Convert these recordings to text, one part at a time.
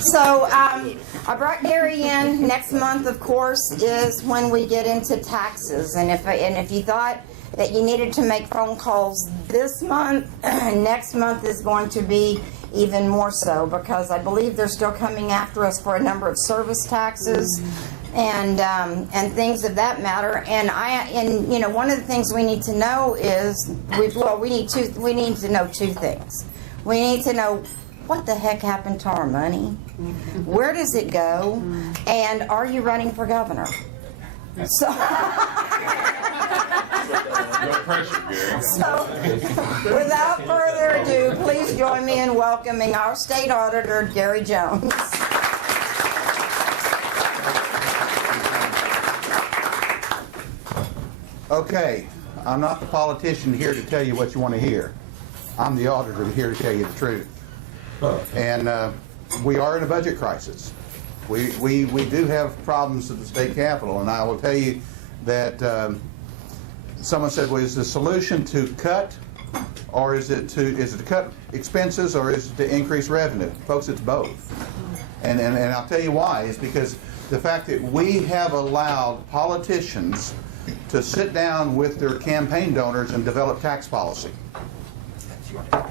So I brought Gary in. Next month, of course, is when we get into taxes. And if you thought that you needed to make phone calls this month, next month is going to be even more so, because I believe they're still coming after us for a number of service taxes and things of that matter. And you know, one of the things we need to know is we need to know two things. We need to know what the heck happened to our money, where does it go, and are you running for governor? So, so, without further ado, please join me in welcoming our state auditor, Gary Jones. Okay, I'm not the politician here to tell you what you want to hear. I'm the auditor here to tell you the truth. And we are in a budget crisis. We do have problems at the state capitol, and I will tell you that someone said, well, is the solution to cut, or is it to cut expenses, or is it to increase revenue? Folks, it's both. And I'll tell you why. It's because the fact that we have allowed politicians to sit down with their campaign donors and develop tax policy.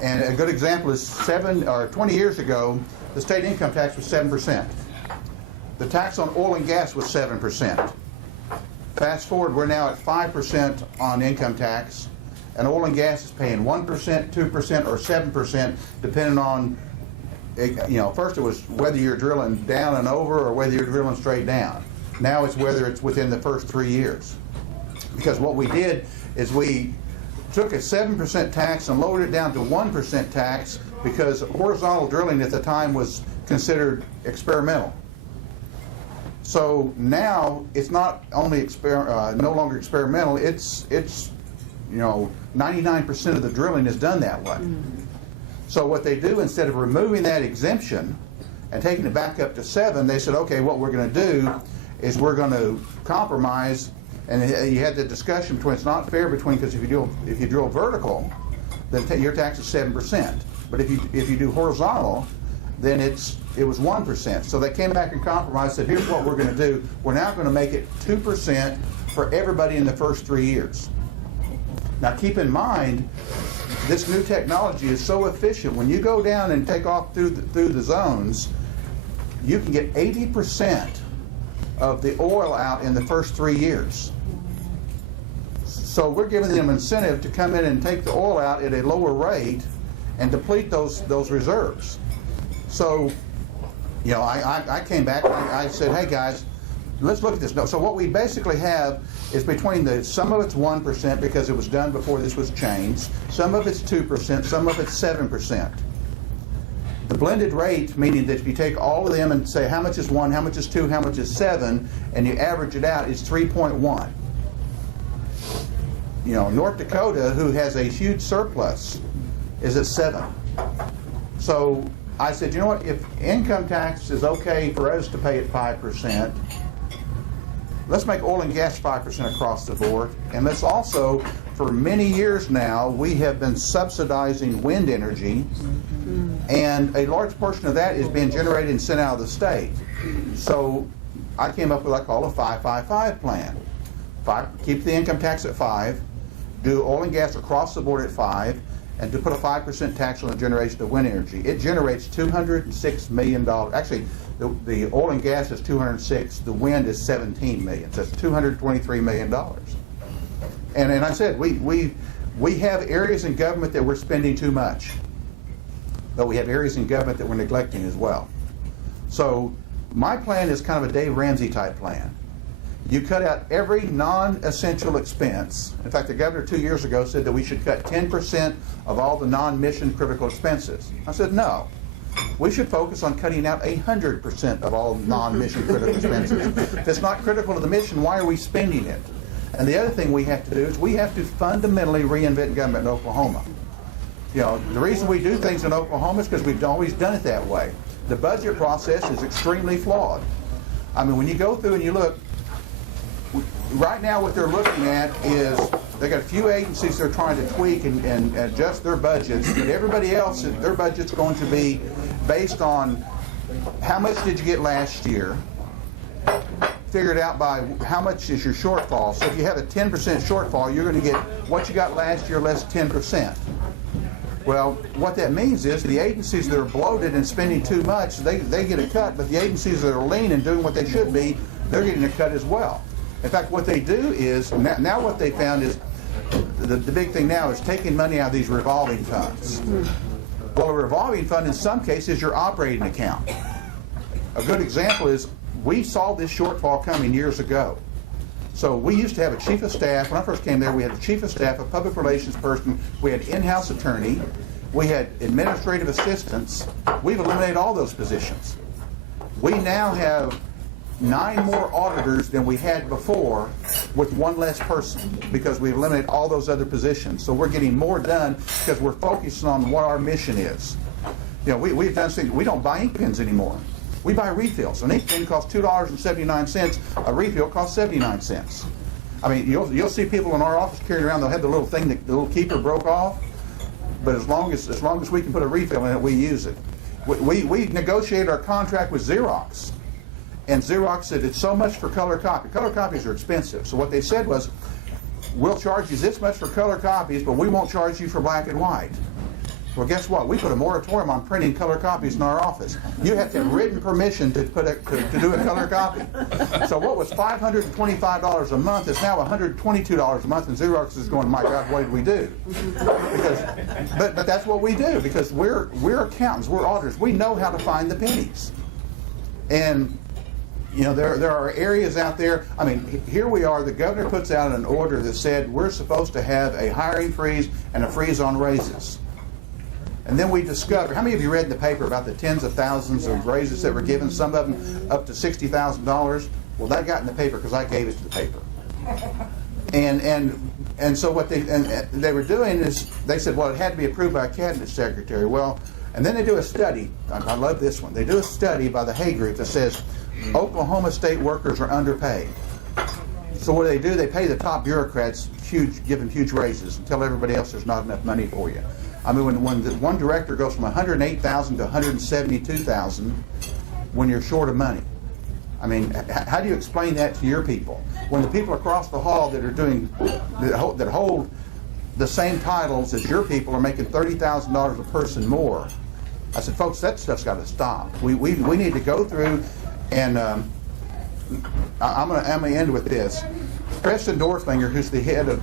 And a good example is 20 years ago, the state income tax was 7%. The tax on oil and gas was 7%. Fast forward, we're now at 5% on income tax, and oil and gas is paying 1%, 2%, or 7%, depending on, you know, first it was whether you're drilling down and over or whether you're drilling straight down. Now it's whether it's within the first 3 years. Because what we did is we took a 7% tax and lowered it down to 1% tax because horizontal drilling at the time was considered experimental. So now it's not only no longer experimental, it's you know, 99% of the drilling is done that way. So what they do, instead of removing that exemption and taking it back up to 7, they said, okay, what we're going to do is we're going to compromise. And you had the discussion between, it's not fair between, because if you drill vertical, then your tax is 7%. But if you do horizontal, then it was 1%. So they came back and compromised, said, here's what we're going to do. We're now going to make it 2% for everybody in the first 3 years. Now keep in mind, this new technology is so efficient. When you go down and take off through the zones, you can get 80% of the oil out in the first 3 years. So we're giving them incentive to come in and take the oil out at a lower rate and deplete those reserves. So, you know, I came back and I said, hey guys, let's look at this. So what we basically have is between some of it's 1% because it was done before this was changed, some of it's 2%, some of it's 7%. The blended rate, meaning that if you take all of them and say how much is 1, how much is 2, how much is 7, and you average it out, is 3.1. You know, North Dakota, who has a huge surplus, is at 7. So I said, you know what, if income tax is okay for us to pay at 5%, let's make oil and gas 5% across the board. And let's also, for many years now, we have been subsidizing wind energy, and a large portion of that is being generated and sent out of the state. So I came up with what I call a 5-5-5 plan. Keep the income tax at 5, do oil and gas across the board at 5, and to put a 5% tax on the generation of wind energy. It generates $206 million. Actually, the oil and gas is 206, the wind is 17 million, so it's $223 million. And I said, we have areas in government that we're spending too much, but we have areas in government that we're neglecting as well. So my plan is kind of a Dave Ramsey type plan. You cut out every non-essential expense. In fact, the governor 2 years ago said that we should cut 10% of all the non-mission critical expenses. I said, no. We should focus on cutting out 100% of all non-mission critical expenses. If it's not critical to the mission, why are we spending it? And the other thing we have to do is we have to fundamentally reinvent government in Oklahoma. You know, the reason we do things in Oklahoma is because we've always done it that way. The budget process is extremely flawed. I mean, when you go through and you look, right now what they're looking at is they got a few agencies they're trying to tweak and adjust their budgets, but everybody else, their budget's going to be based on how much did you get last year, figured out by how much is your shortfall. So if you have a 10% shortfall, you're going to get what you got last year less 10%. Well, what that means is the agencies that are bloated and spending too much, they get a cut, but the agencies that are lean and doing what they should be, they're getting a cut as well. In fact, what they do is, now what they found is, the big thing now is taking money out of these revolving funds. Well, a revolving fund in some cases is your operating account. A good example is, we saw this shortfall coming years ago. So we used to have a chief of staff. When I first came there, we had a chief of staff, a public relations person, we had in-house attorney, we had administrative assistants. We've eliminated all those positions. We now have 9 more auditors than we had before with 1 less person because we've eliminated all those other positions. So we're getting more done because we're focusing on what our mission is. You know, we've done things. We don't buy ink pens anymore. We buy refills. An ink pen costs $2.79. A refill costs 79 cents. I mean, you'll see people in our office carrying around. They'll have the little thing that the little keeper broke off. But as long as we can put a refill in it, we use it. We negotiated our contract with Xerox, and Xerox said it's so much for color copy. Color copies are expensive. So what they said was, we'll charge you this much for color copies, but we won't charge you for black and white. Well, guess what? We put a moratorium on printing color copies in our office. You have to have written permission to do a color copy. So what was $525 a month is now $122 a month, and Xerox is going, my God, what did we do? But that's what we do, because we're accountants, we're auditors. We know how to find the pennies. And you know, there are areas out there. I mean, here we are. The governor puts out an order that said we're supposed to have a hiring freeze and a freeze on raises. And then we discovered, how many of you read in the paper about the tens of thousands of raises that were given, some of them up to $60,000? Well, that got in the paper because I gave it to the paper. And so what they were doing is, they said, well, it had to be approved by a cabinet secretary. Well, and then they do a study. I love this one. They do a study by the Hay Group that says Oklahoma state workers are underpaid. So what do? They pay the top bureaucrats give them huge raises and tell everybody else there's not enough money for you. I mean, when the one director goes from $108,000 to $172,000 when you're short of money. I mean, how do you explain that to your people? When the people across the hall that hold the same titles as your people are making $30,000 a person more. I said, folks, that stuff's got to stop. We need to go through, and I'm going to end with this. Preston Dorflinger, who's the head of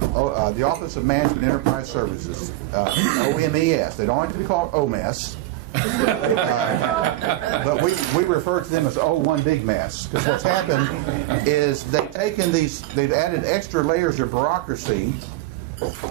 the Office of Management Enterprise Services, OMES. They don't like to be called OMES, but we refer to them as one big mess. Because what's happened is they've added extra layers of bureaucracy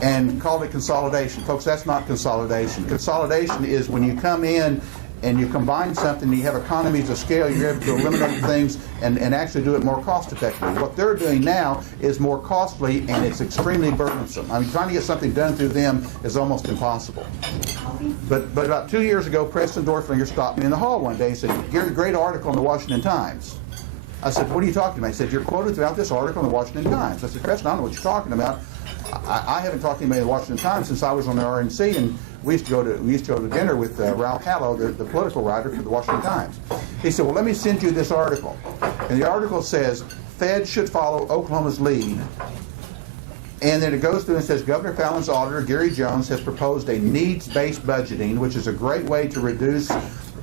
and called it consolidation. Folks, that's not consolidation. Consolidation is when you come in and you combine something, you have economies of scale, you're able to eliminate things and actually do it more cost effectively. What they're doing now is more costly, and it's extremely burdensome. I mean, trying to get something done through them is almost impossible. But about 2 years ago, Preston Dorflinger stopped me in the hall one day and said, Gary, great article in the Washington Times. I said, what are you talking about? He said, you're quoted throughout this article in the Washington Times. I said, Preston, I don't know what you're talking about. I haven't talked to anybody in the Washington Times since I was on the RNC, and we used to go to dinner with Ralph Hallow, the political writer for the Washington Times. He said, well, let me send you this article. And the article says, Fed should follow Oklahoma's lead. And then it goes through and says, Governor Fallon's auditor, Gary Jones, has proposed a needs-based budgeting, which is a great way to reduce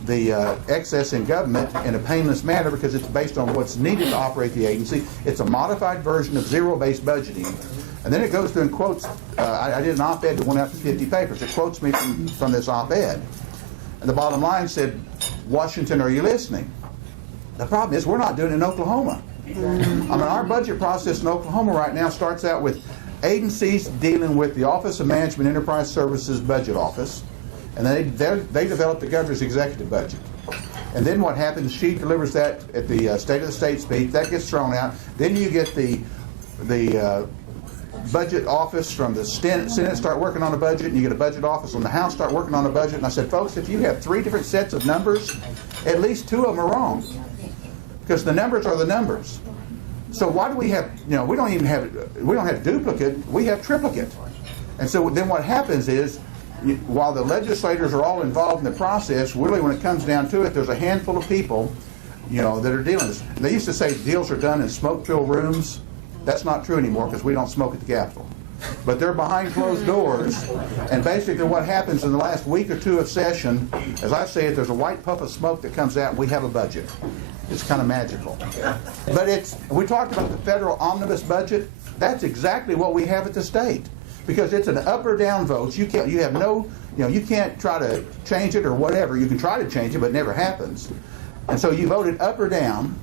the excess in government in a painless manner because it's based on what's needed to operate the agency. It's a modified version of zero-based budgeting. And then it goes through and quotes, I did an op-ed that went out to 50 papers. It quotes me from this op-ed. And the bottom line said, Washington, are you listening? The problem is we're not doing it in Oklahoma. I mean, our budget process in Oklahoma right now starts out with agencies dealing with the Office of Management Enterprise Services Budget Office, and they develop the governor's executive budget. And then what happens, she delivers that at the State of the State speech, that gets thrown out. Then you get the budget office from the Senate start working on a budget, and you get a budget office on the House start working on a budget. And I said, folks, if you have 3 different sets of numbers, at least 2 of them are wrong, because the numbers are the numbers. So why do we have, we don't have duplicate, we have triplicate. And so then what happens is while the legislators are all involved in the process, really when it comes down to it, there's a handful of people, that are dealing with this. They used to say deals are done in smoke-filled rooms. That's not true anymore because we don't smoke at the Capitol. But they're behind closed doors, and basically what happens in the last week or two of session, as I say it, there's a white puff of smoke that comes out, and we have a budget. It's kind of magical. But we talked about the federal omnibus budget. That's exactly what we have at the state, because it's an up or down vote. You can't try to change it or whatever. You can try to change it, but it never happens. And so you vote it up or down,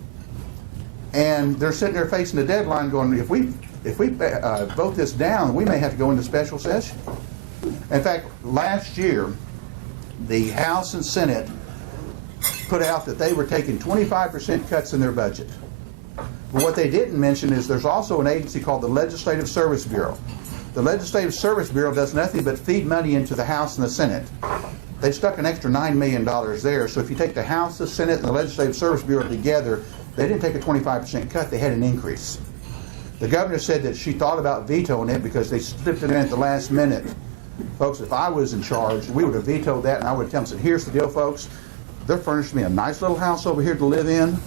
and they're sitting there facing the deadline going, if we vote this down, we may have to go into special session. In fact, last year, the House and Senate put out that they were taking 25% cuts in their budget. But what they didn't mention is there's also an agency called the Legislative Service Bureau. The Legislative Service Bureau does nothing but feed money into the House and the Senate. They stuck an extra $9 million there, so if you take the House, the Senate, and the Legislative Service Bureau together, they didn't take a 25% cut, they had an increase. The governor said that she thought about vetoing it because they slipped it in at the last minute. Folks, if I was in charge, we would have vetoed that, and I would tell them, here's the deal, folks. They're furnishing me a nice little house over here to live in,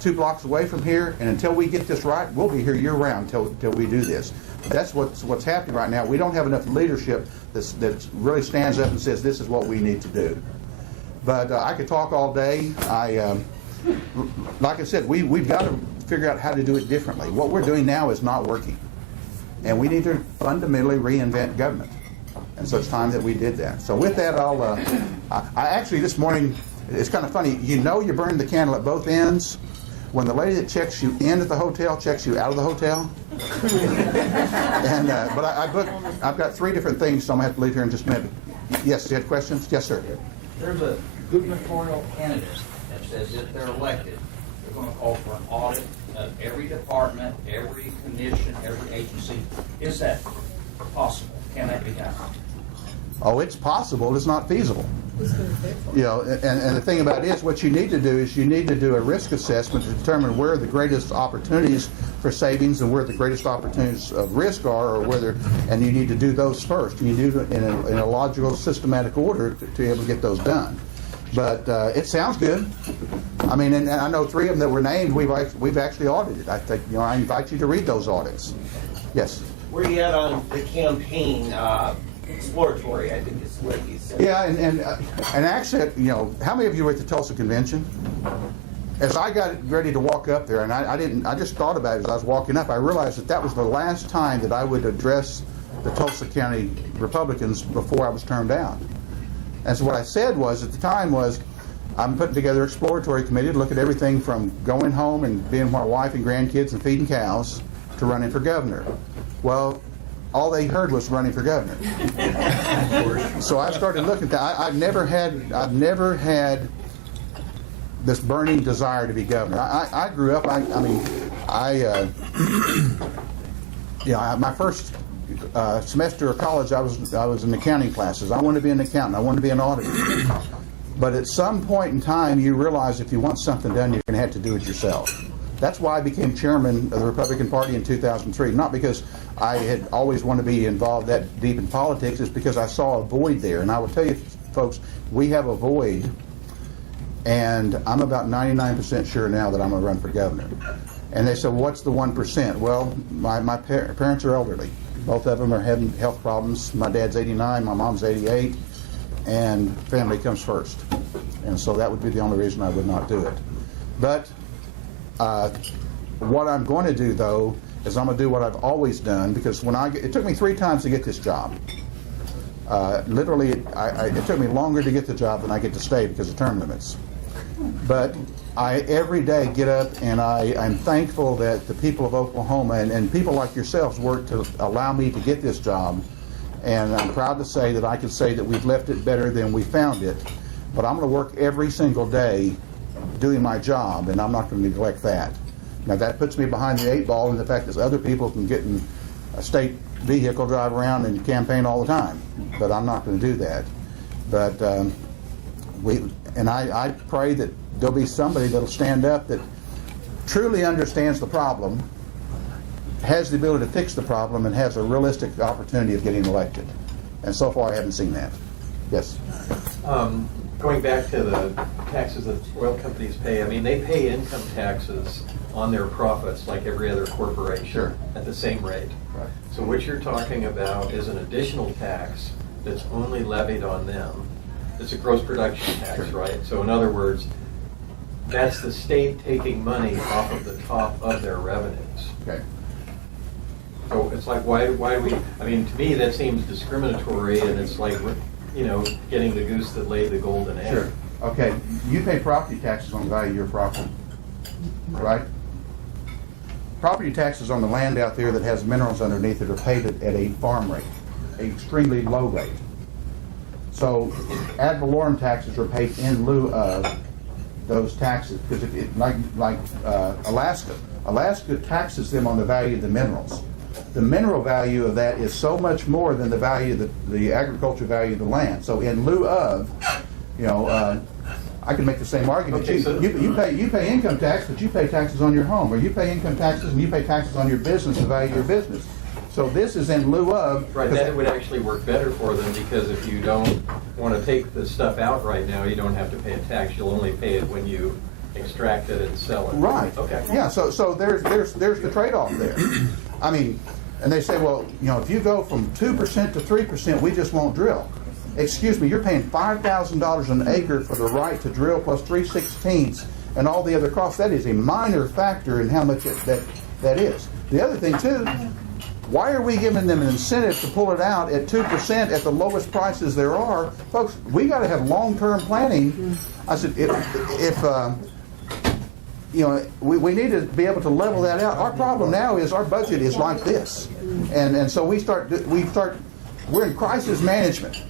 2 blocks away from here, and until we get this right, we'll be here year-round till we do this. That's what's happening right now. We don't have enough leadership that really stands up and says this is what we need to do. But I could talk all day. Like I said, we've got to figure out how to do it differently. What we're doing now is not working, and we need to fundamentally reinvent government. And so it's time that we did that. So with that, I actually this morning, it's kind of funny. You burn the candle at both ends when the lady that checks you in at the hotel checks you out of the hotel. And but I've got 3 different things, so I'm gonna have to leave here in just a minute. Yes, you had questions? Yes, sir. There's a gubernatorial candidate that says if they're elected, they're going to call for an audit of every department, every commission, every agency. Is that possible? Can that be done? Oh, it's possible. It's not feasible. And the thing about it is, what you need to do is you need to do a risk assessment to determine where the greatest opportunities for savings and where the greatest opportunities of risk are, and you need to do those first. You do it in a logical, systematic order to be able to get those done. But it sounds good. I mean, and I know 3 of them that were named. We've actually audited. I think I invite you to read those audits. Yes. Where are you at on the campaign? Exploratory, I think is what he said. Yeah, and actually, how many of you were at the Tulsa convention? As I got ready to walk up there, and I just thought about it as I was walking up, I realized that was the last time that I would address the Tulsa County Republicans before I was turned down. And so what I said was, at the time was, I'm putting together an exploratory committee to look at everything from going home and being with my wife and grandkids and feeding cows to running for governor. Well, all they heard was running for governor. So I started looking at that. I've never had this burning desire to be governor. I grew up. My first semester of college, I was in accounting classes. I wanted to be an accountant. I wanted to be an auditor. But at some point in time, you realize if you want something done, you're going to have to do it yourself. That's why I became chairman of the Republican Party in 2003. Not because I had always wanted to be involved that deep in politics. It's because I saw a void there. And I will tell you, folks, we have a void. And I'm about 99% sure now that I'm going to run for governor. And they said, well, what's the 1%? Well, my parents are elderly. Both of them are having health problems. My dad's 89, my mom's 88. And family comes first. And so that would be the only reason I would not do it. But what I'm going to do, though, is I'm going to do what I've always done, because it took me 3 times to get this job. Literally, it took me longer to get the job than I get to stay because of term limits. But I every day get up and I'm thankful that the people of Oklahoma and people like yourselves work to allow me to get this job. And I'm proud to say that I can say that we've left it better than we found it. But I'm going to work every single day doing my job, and I'm not going to neglect that. Now, that puts me behind the 8 ball in the fact that other people can get in a state vehicle, drive around, and campaign all the time. But I'm not going to do that. But I pray that there'll be somebody that'll stand up that truly understands the problem, has the ability to fix the problem, and has a realistic opportunity of getting elected. And so far, I haven't seen that. Yes? Going back to the taxes that oil companies pay, I mean, they pay income taxes on their profits like every other corporation. Sure. At the same rate. Right. So what you're talking about is an additional tax that's only levied on them. It's a gross production tax, Sure. right? So in other words, that's the state taking money off of the top of their revenues. Okay. So it's like, why do we, I mean, to me, that seems discriminatory, and it's like, you know, getting the goose that laid the golden egg. Sure. Okay, you pay property taxes on the value of your property, right? Property taxes on the land out there that has minerals underneath it are paid at a farm rate, an extremely low rate. So ad valorem taxes are paid in lieu of those taxes, because like Alaska taxes them on the value of the minerals. The mineral value of that is so much more than the value of the agriculture value of the land. So in lieu of, you know, I can make the same argument. Okay, so You pay income tax, but you pay taxes on your home, or you pay income taxes and you pay taxes on your business, the value of your business. So this is in lieu of. Right, that would actually work better for them, because if you don't want to take the stuff out right now, you don't have to pay a tax. You'll only pay it when you extract it and sell it. Right. Okay. Yeah. So there's the trade-off there. I mean, and they say, well, you know, if you go from 2% to 3%, we just won't drill. Excuse me, you're paying $5,000 an acre for the right to drill plus 3/16 and all the other costs. That is a minor factor in how much that is. The other thing too, why are we giving them an incentive to pull it out at 2% at the lowest prices there are? Folks, we got to have long-term planning. I said, if you know, we need to be able to level that out. Our problem now is our budget is like this, and so we're in crisis management.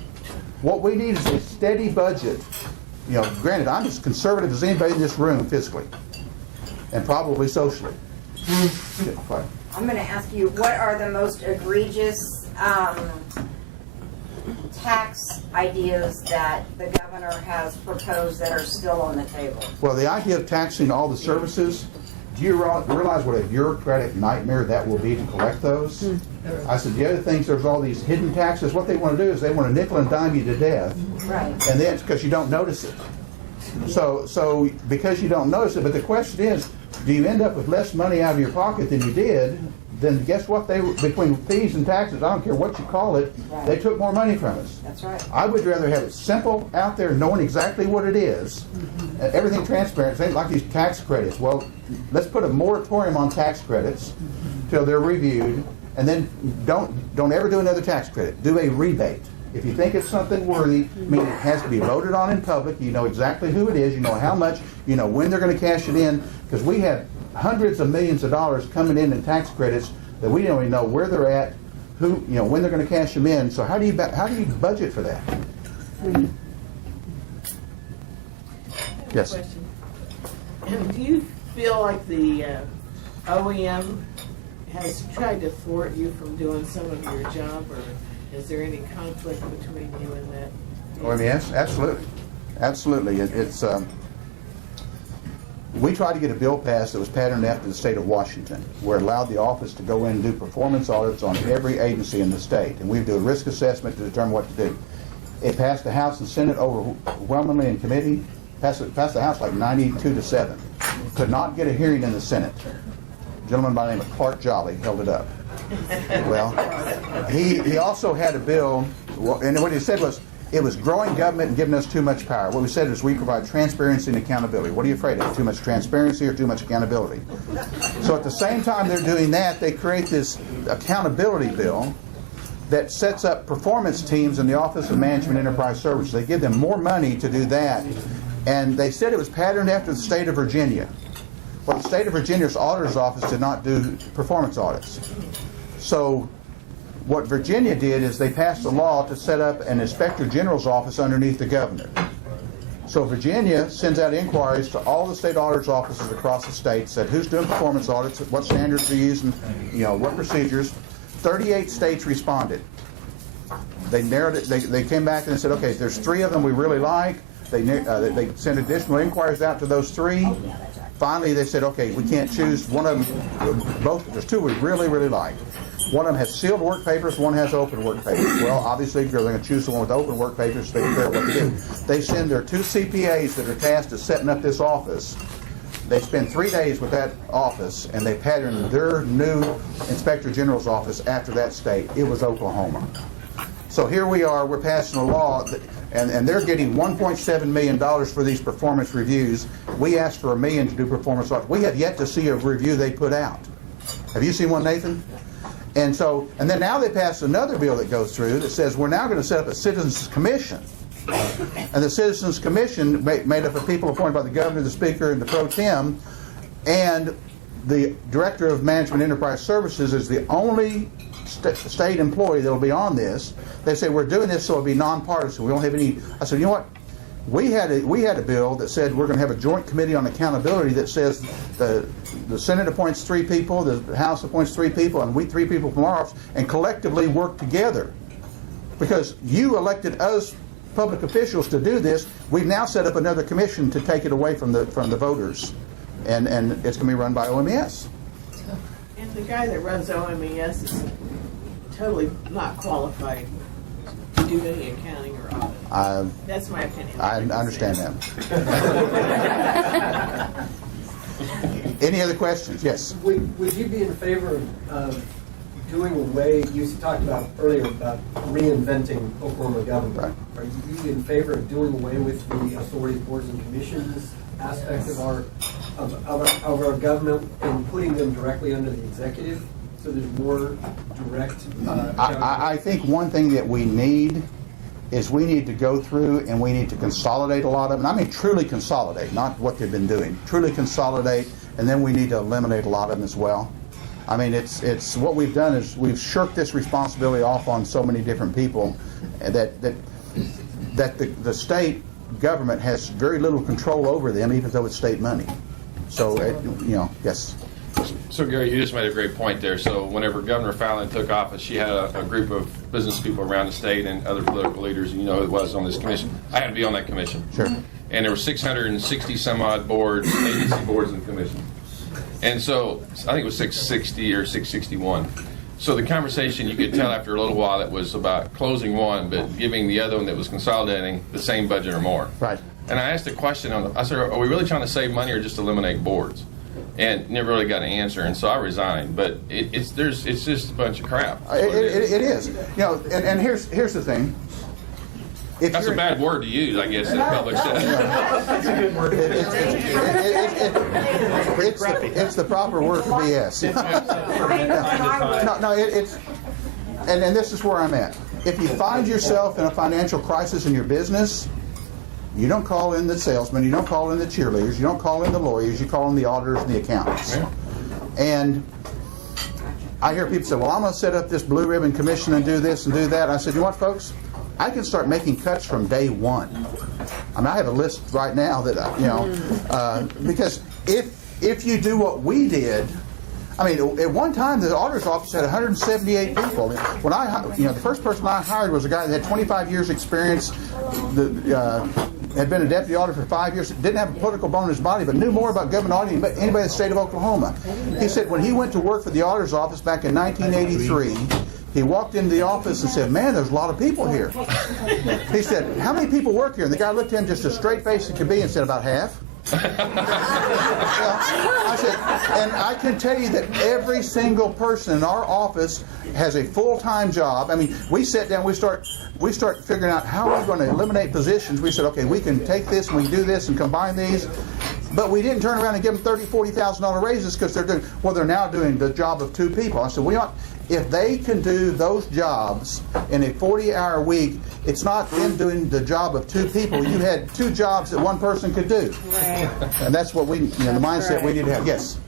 What we need is a steady budget. You know, granted, I'm as conservative as anybody in this room fiscally, and probably socially. I'm going to ask you, what are the most egregious tax ideas that the governor has proposed that are still on the table? Well, the idea of taxing all the services, do you realize what a bureaucratic nightmare that will be to collect those? I said, the other things, there's all these hidden taxes. What they want to do is they want to nickel and dime you to death. Right. And then it's because you don't notice it. So because you don't notice it, but the question is, do you end up with less money out of your pocket than you did? Then guess what? Between fees and taxes, I don't care what you call it, right, they took more money from us. That's right. I would rather have it simple out there, knowing exactly what it is, everything transparent. Things like these tax credits. Well, let's put a moratorium on tax credits till they're reviewed, and then don't ever do another tax credit. Do a rebate. If you think it's something worthy, I mean, it has to be voted on in public. You know exactly who it is. You know how much. You know when they're going to cash it in. Because we have hundreds of millions of dollars coming in tax credits that we don't even know where they're at, who, you know, when they're going to cash them in. So how do you budget for that? Yes. Question. Do you feel like the OEM has tried to thwart you from doing some of your job, or is there any conflict between you and that? Oh, yes, absolutely. Absolutely. It's we tried to get a bill passed that was patterned after the state of Washington, where it allowed the office to go in and do performance audits on every agency in the state, and we do a risk assessment to determine what to do. It passed the House and Senate overwhelmingly in committee, passed the House like 92-7. Could not get a hearing in the Senate. A gentleman by the name of Clark Jolly held it up. Well, he also had a bill, and what he said was, it was growing government and giving us too much power. What we said is we provide transparency and accountability. What are you afraid of? Too much transparency or too much accountability? So at the same time they're doing that, they create this accountability bill that sets up performance teams in the Office of Management Enterprise Services. They give them more money to do that. And they said it was patterned after the state of Virginia. Well, the state of Virginia's auditor's office did not do performance audits. So what Virginia did is they passed a law to set up an inspector general's office underneath the governor. So Virginia sends out inquiries to all the state auditor's offices across the state, said who's doing performance audits, what standards they're using, you know, what procedures. 38 states responded. They narrowed it. They came back and they said, okay, there's 3 of them we really like. They sent additional inquiries out to those 3. Finally, they said, okay, we can't choose one of them. Both, there's 2 we really, really like. One of them has sealed work papers, one has open work papers. Well, obviously, they're going to choose the one with open work papers so they can figure out what to do. They send their 2 CPAs that are tasked with setting up this office. They spend 3 days with that office, and they pattern their new Inspector General's office after that state. It was Oklahoma. So here we are, we're passing a law, and they're getting $1.7 million for these performance reviews. We asked for $1 million to do performance audits. We have yet to see a review they put out. Have you seen one, Nathan? And then now they passed another bill that goes through that says we're now going to set up a Citizens Commission. And the Citizens Commission, made up of people appointed by the governor, the speaker, and the pro tem, and the director of Management Enterprise Services is the only state employee that will be on this. They say we're doing this so it'll be nonpartisan. We don't have any. I said, you know what? We had a bill that said we're going to have a joint committee on accountability that says the Senate appoints 3 people, the House appoints 3 people, and we 3 people from our office, and collectively work together. Because you elected us public officials to do this, we've now set up another commission to take it away from the voters, and it's going to be run by OMES. And the guy that runs OMES is totally not qualified to do any accounting or audit. That's my opinion. I understand that. Any other questions? Yes. Would you be in favor of doing away, you talked about earlier about reinventing Oklahoma government. Right. Are you in favor of doing away with the authority boards and commissions aspect of our government and putting them directly under the executive so there's more direct I think one thing that we need is we need to go through and we need to consolidate a lot of them. I mean truly consolidate, not what they've been doing. Truly consolidate, and then we need to eliminate a lot of them as well. I mean, it's what we've done is we've shirked this responsibility off on so many different people that the state government has very little control over them, even though it's state money. So, yes. So, Gary, you just made a great point there. So, whenever Governor Fallon took office, she had a group of business people around the state and other political leaders, and you know who it was on this commission. I had to be on that commission. Sure. And there were 660 some odd boards, agency boards and commissions. And so, I think it was 660 or 661. So the conversation, you could tell after a little while, it was about closing one, but giving the other one that was consolidating the same budget or more. Right. And I asked a question, I said, are we really trying to save money or just eliminate boards? And never really got an answer, and so I resigned. But it's just a bunch of crap. It is. And here's the thing. That's a bad word to use, I guess, in a public setting. That's a good word. It's the proper word for BS. And this is where I'm at. If you find yourself in a financial crisis in your business, you don't call in the salesmen, you don't call in the cheerleaders, you don't call in the lawyers, you call in the auditors and the accountants. And I hear people say, well, I'm going to set up this blue ribbon commission and do this and do that. I said, you know what, folks? I can start making cuts from day one. I mean, I have a list right now that, because if you do what we did, I mean, at one time the auditor's office had 178 people. When the first person I hired was a guy that had 25 years experience, had been a deputy auditor for 5 years, didn't have a political bone in his body, but knew more about government auditing than anybody in the state of Oklahoma. He said when he went to work for the auditor's office back in 1983, he walked into the office and said, man, there's a lot of people here. He said, how many people work here? And the guy looked at him just as straight faced as could be and said, about half. I said, and I can tell you that every single person in our office has a full-time job. I mean, we sit down, we start figuring out how we're going to eliminate positions. We said, okay, we can take this and we can do this and combine these. But we didn't turn around and give them $30,000, $40,000 raises because they're now doing the job of 2 people. I said, if they can do those jobs in a 40-hour week, it's not them doing the job of 2 people. You had 2 jobs that one person could do. Right. And that's what the mindset we need to have. Yes.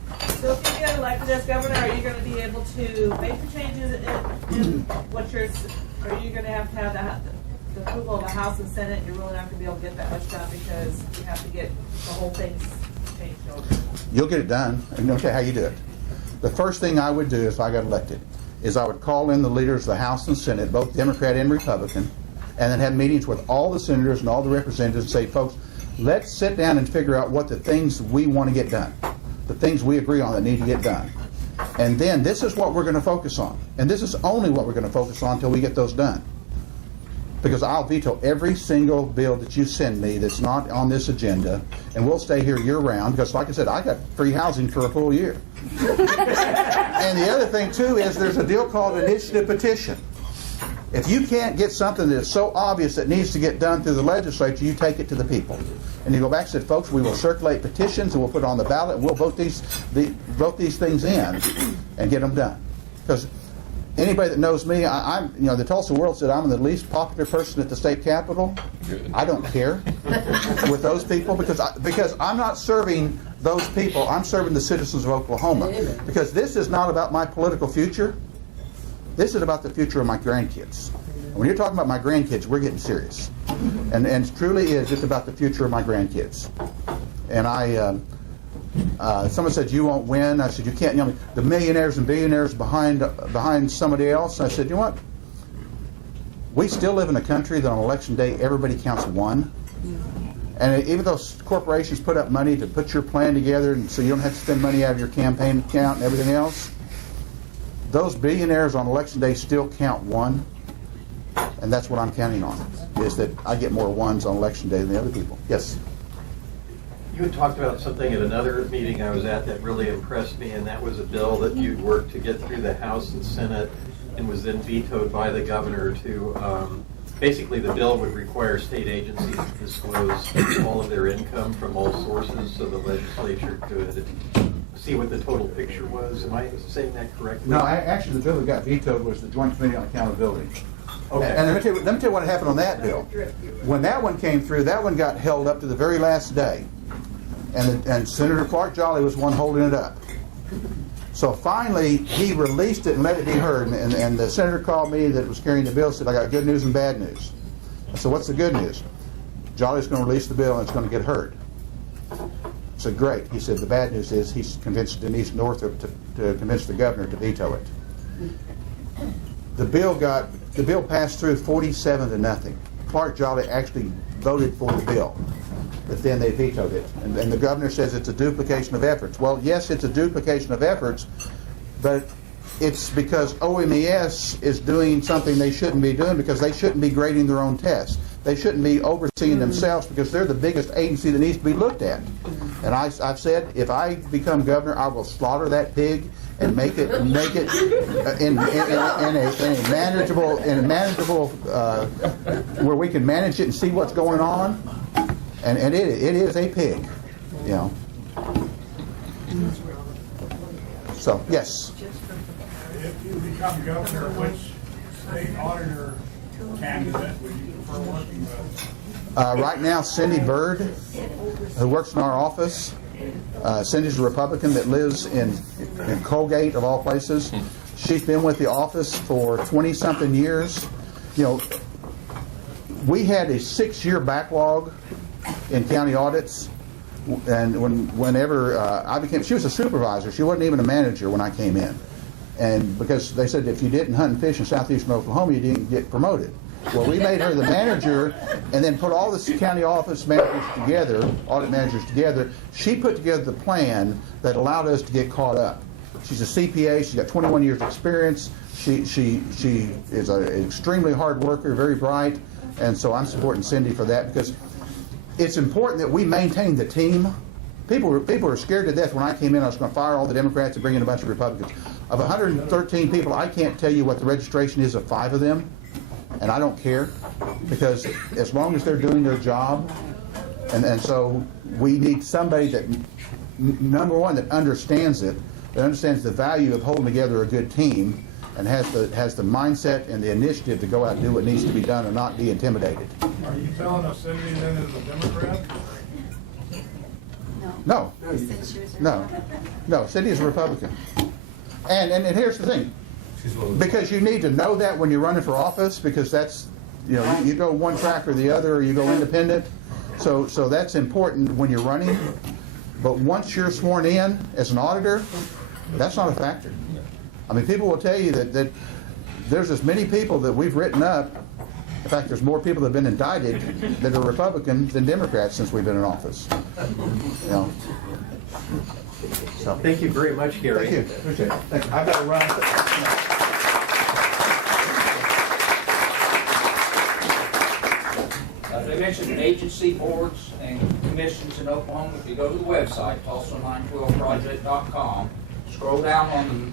So if you get elected as governor, are you going to be able to make the changes in what are you going to have the approval of the House and Senate? You're really not going to be able to get that much done because you have to get the whole thing changed over. You'll get it done. And I'll tell you how you do it. The first thing I would do if I got elected is I would call in the leaders of the House and Senate, both Democrat and Republican, and then have meetings with all the senators and all the representatives and say, folks, let's sit down and figure out what the things we want to get done, the things we agree on that need to get done. And then this is what we're going to focus on. And this is only what we're going to focus on until we get those done. Because I'll veto every single bill that you send me that's not on this agenda, and we'll stay here year-round, because like I said, I got free housing for a full year. And the other thing, too, is there's a deal called initiative petition. If you can't get something that is so obvious that needs to get done through the legislature, you take it to the people. And you go back and say, folks, we will circulate petitions, and we'll put it on the ballot, and we'll vote these things in and get them done. Because anybody that knows me, I'm the Tulsa World said I'm the least popular person at the state capitol. I don't care with those people because I'm not serving those people. I'm serving the citizens of Oklahoma. Because this is not about my political future. This is about the future of my grandkids. And when you're talking about my grandkids, we're getting serious. And it truly is just about the future of my grandkids. And someone said, you won't win. I said, you can't. The millionaires and billionaires behind somebody else. I said, you know what? We still live in a country that on election day, everybody counts one. And even though corporations put up money to put your plan together and so you don't have to spend money out of your campaign account and everything else, those billionaires on election day still count one. And that's what I'm counting on, is that I get more ones on election day than the other people. Yes? You had talked about something at another meeting I was at that really impressed me, and that was a bill that you'd worked to get through the House and Senate and was then vetoed by the governor to, basically the bill would require state agencies to disclose all of their income from all sources so the legislature could see what the total picture was. Am I saying that correctly? No, actually the bill that got vetoed was the Joint Committee on Accountability. Okay. And let me tell you what happened on that bill. When that one came through, that one got held up to the very last day. And Senator Clark Jolly was one holding it up. So finally, he released it and let it be heard. And the senator called me that was carrying the bill and said, I got good news and bad news. I said, what's the good news? Jolly's going to release the bill and it's going to get heard. I said, great. He said, the bad news is he's convinced Denise Northrup to convince the governor to veto it. The bill passed through 47-0. Clark Jolly actually voted for the bill, but then they vetoed it. And the governor says it's a duplication of efforts. Well, yes, it's a duplication of efforts, but it's because OMES is doing something they shouldn't be doing because they shouldn't be grading their own tests. They shouldn't be overseeing themselves because they're the biggest agency that needs to be looked at. And I've said, if I become governor, I will slaughter that pig and make it in a manageable where we can manage it and see what's going on. And it is a pig, you know. So yes. If you become governor, which state auditor candidate would you prefer working with? Right now, Cindy Bird, who works in our office. Cindy's a Republican that lives in Colgate, of all places. She's been with the office for 20-something years. You know, we had a 6-year backlog in county audits, and whenever I became, she was a supervisor. She wasn't even a manager when I came in, and because they said if you didn't hunt and fish in southeastern Oklahoma, you didn't get promoted. Well, we made her the manager, and then put all the county office managers together, audit managers together. She put together the plan that allowed us to get caught up. She's a CPA. She's got 21 years experience. She is an extremely hard worker, very bright, and so I'm supporting Cindy for that because it's important that we maintain the team. People were scared to death when I came in. I was going to fire all the Democrats and bring in a bunch of Republicans. Of 113 people, I can't tell you what the registration is of 5 of them. And I don't care, because as long as they're doing their job, and so we need somebody that, number one, that understands it, that understands the value of holding together a good team, and has the mindset and the initiative to go out and do what needs to be done and not be intimidated. Are you telling us Cindy then is a Democrat? No. No, Cindy is a Republican. And here's the thing. Because you need to know that when you're running for office, because that's, you know, you go one track or the other, or you go independent. So that's important when you're running. But once you're sworn in as an auditor, that's not a factor. I mean, people will tell you that there's as many people that we've written up. In fact, there's more people that have been indicted that are Republicans than Democrats since we've been in office. You know. So, Thank you very much, Gary. thank you. Appreciate it. Thank you. I've got to run. They mentioned agency boards and commissions in Oklahoma. If you go to the website, Tulsa 9.12project.com, scroll down on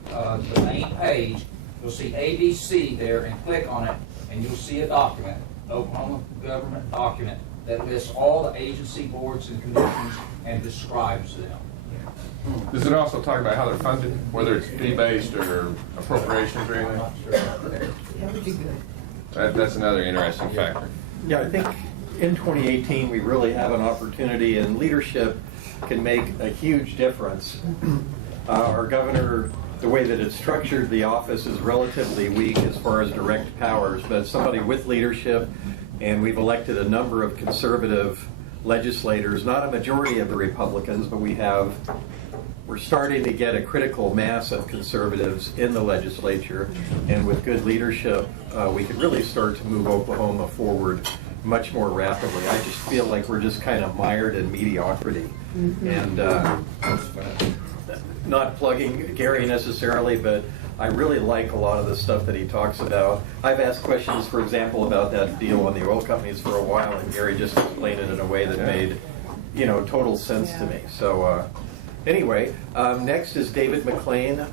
the main page, you'll see ABC there, and click on it, and you'll see a document, Oklahoma government document, that lists all the agency boards and commissions and describes them. Does it also talk about how they're funded, whether it's fee-based or appropriations or anything? That's another interesting factor. Yeah, I think in 2018, we really have an opportunity, and leadership can make a huge difference. Our governor, the way that it's structured, the office is relatively weak as far as direct powers, but somebody with leadership, and we've elected a number of conservative legislators, not a majority of the Republicans, but we're starting to get a critical mass of conservatives in the legislature, and with good leadership, we could really start to move Oklahoma forward much more rapidly. I just feel like we're just kind of mired in mediocrity. And not plugging Gary necessarily, but I really like a lot of the stuff that he talks about. I've asked questions, for example, about that deal on the oil companies for a while, and Gary just explained it in a way that made, total sense to me. So anyway, next is David McLean.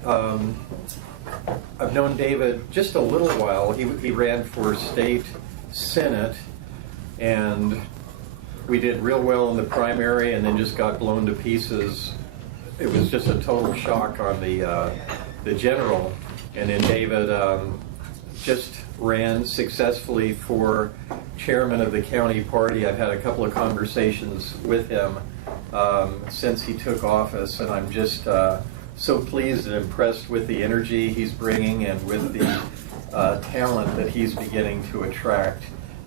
I've known David just a little while. He ran for state senate, and we did real well in the primary and then just got blown to pieces. It was just a total shock on the general. And then David just ran successfully for chairman of the county party. I've had a couple of conversations with him since he took office, and I'm just so pleased and impressed with the energy he's bringing and with the talent that he's beginning to attract.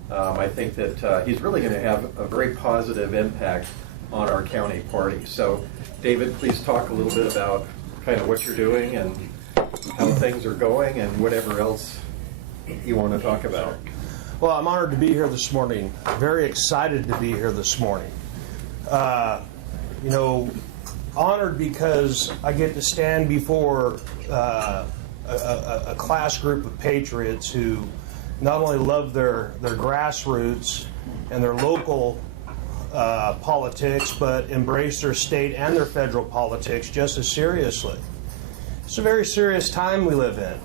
I think that he's really going to have a very positive impact on our county party. So, David, please talk a little bit about kind of what you're doing and how things are going and whatever else you want to talk about. Well, I'm honored to be here this morning. Very excited to be here this morning. Honored because I get to stand before a class group of patriots who not only love their grassroots and their local politics, but embrace their state and their federal politics just as seriously. It's a very serious time we live in.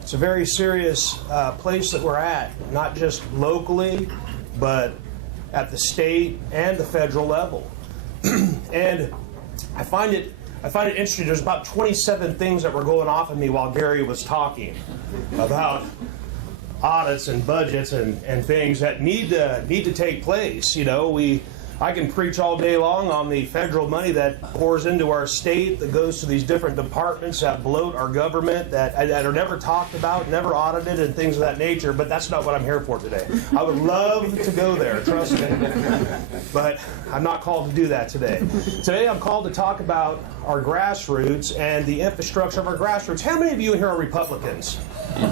It's a very serious place that we're at, not just locally, but at the state and the federal level. And I find it interesting. There's about 27 things that were going off of me while Gary was talking about audits and budgets and things that need to take place. I can preach all day long on the federal money that pours into our state, that goes to these different departments that bloat our government, that are never talked about, never audited, and things of that nature, but that's not what I'm here for today. I would love to go there, trust me, but I'm not called to do that today. Today I'm called to talk about our grassroots and the infrastructure of our grassroots. How many of you in here are Republicans? How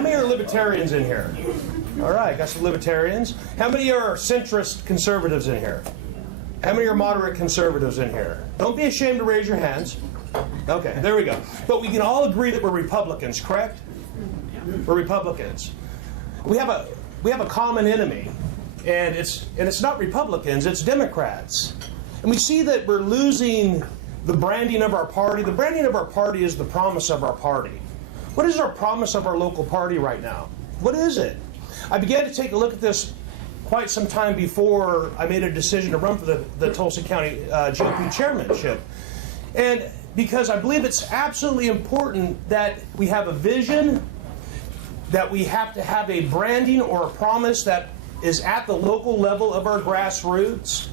many are libertarians in here? All right, got some libertarians. How many are centrist conservatives in here? How many are moderate conservatives in here? Don't be ashamed to raise your hands. Okay, there we go. But we can all agree that we're Republicans, correct? We're Republicans. We have a common enemy, and it's not Republicans, it's Democrats. And we see that we're losing the branding of our party. The branding of our party is the promise of our party. What is our promise of our local party right now? What is it? I began to take a look at this quite some time before I made a decision to run for the Tulsa County GOP chairmanship. And because I believe it's absolutely important that we have a vision, that we have to have a branding or a promise that is at the local level of our grassroots.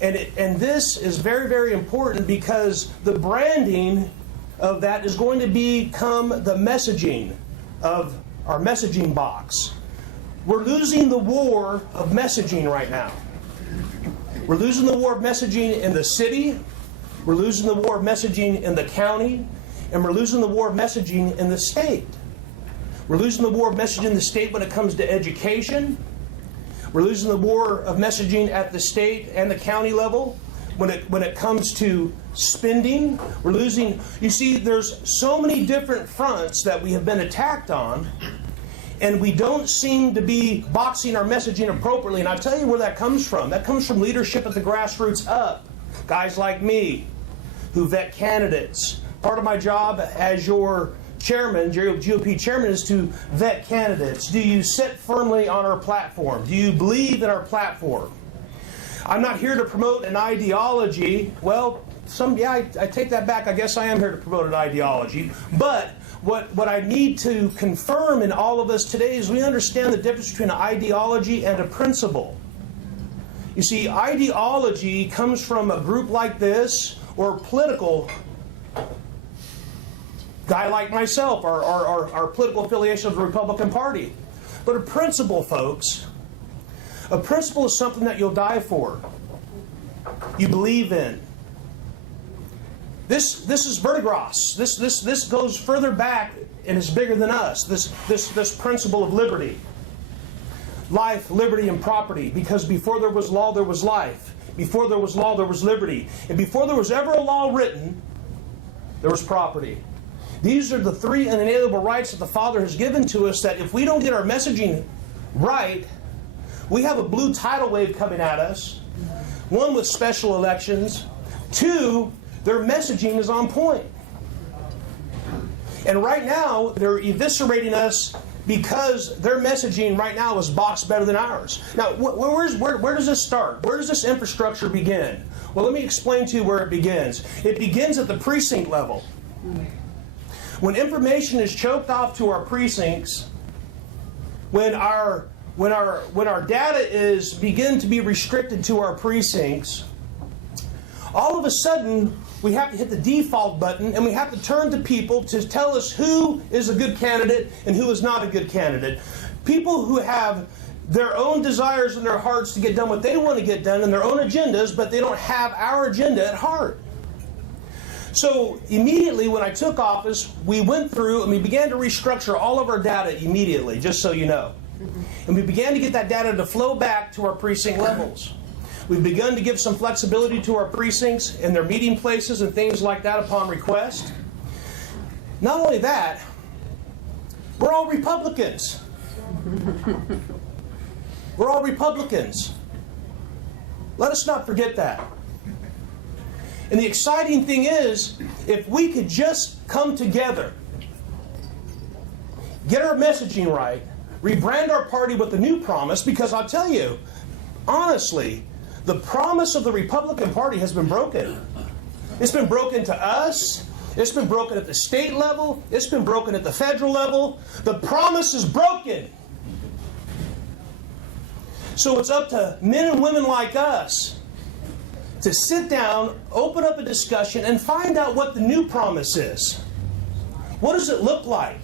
And this is very, very important because the branding of that is going to become the messaging of our messaging box. We're losing the war of messaging right now. We're losing the war of messaging in the city, we're losing the war of messaging in the county, and we're losing the war of messaging in the state. We're losing the war of messaging in the state when it comes to education. We're losing the war of messaging at the state and the county level when it comes to spending. We're losing. You see, there's so many different fronts that we have been attacked on, and we don't seem to be boxing our messaging appropriately. And I'll tell you where that comes from. That comes from leadership at the grassroots up. Guys like me who vet candidates. Part of my job as your chairman, GOP chairman, is to vet candidates. Do you sit firmly on our platform? Do you believe in our platform? I'm not here to promote an ideology. Well, I take that back. I guess I am here to promote an ideology. But what I need to confirm in all of us today is we understand the difference between an ideology and a principle. You see, ideology comes from a group like this or political guy like myself, our political affiliation of the Republican Party. But a principle, folks, a principle is something that you'll die for. You believe in. This is vertigras. This goes further back and is bigger than us. This principle of liberty. Life, liberty, and property. Because before there was law, there was life. Before there was law, there was liberty. And before there was ever a law written, there was property. These are the three unalienable rights that the Father has given to us that if we don't get our messaging right, we have a blue tidal wave coming at us. One, with special elections. Two, their messaging is on point. And right now, they're eviscerating us because their messaging right now is boxed better than ours. Now, where does this start? Where does this infrastructure begin? Well, let me explain to you where it begins. It begins at the precinct level. When information is choked off to our precincts, when our data is begin to be restricted to our precincts, all of a sudden we have to hit the default button and we have to turn to people to tell us who is a good candidate and who is not a good candidate. People who have their own desires in their hearts to get done what they want to get done and their own agendas, but they don't have our agenda at heart. So immediately when I took office, we went through and we began to restructure all of our data immediately, just so you know. And we began to get that data to flow back to our precinct levels. We've begun to give some flexibility to our precincts and their meeting places and things like that upon request. Not only that, we're all Republicans. We're all Republicans. Let us not forget that. And the exciting thing is, if we could just come together, get our messaging right, rebrand our party with a new promise, because I'll tell you, honestly, the promise of the Republican Party has been broken. It's been broken to us. It's been broken at the state level. It's been broken at the federal level. The promise is broken. So it's up to men and women like us to sit down, open up a discussion, and find out what the new promise is. What does it look like?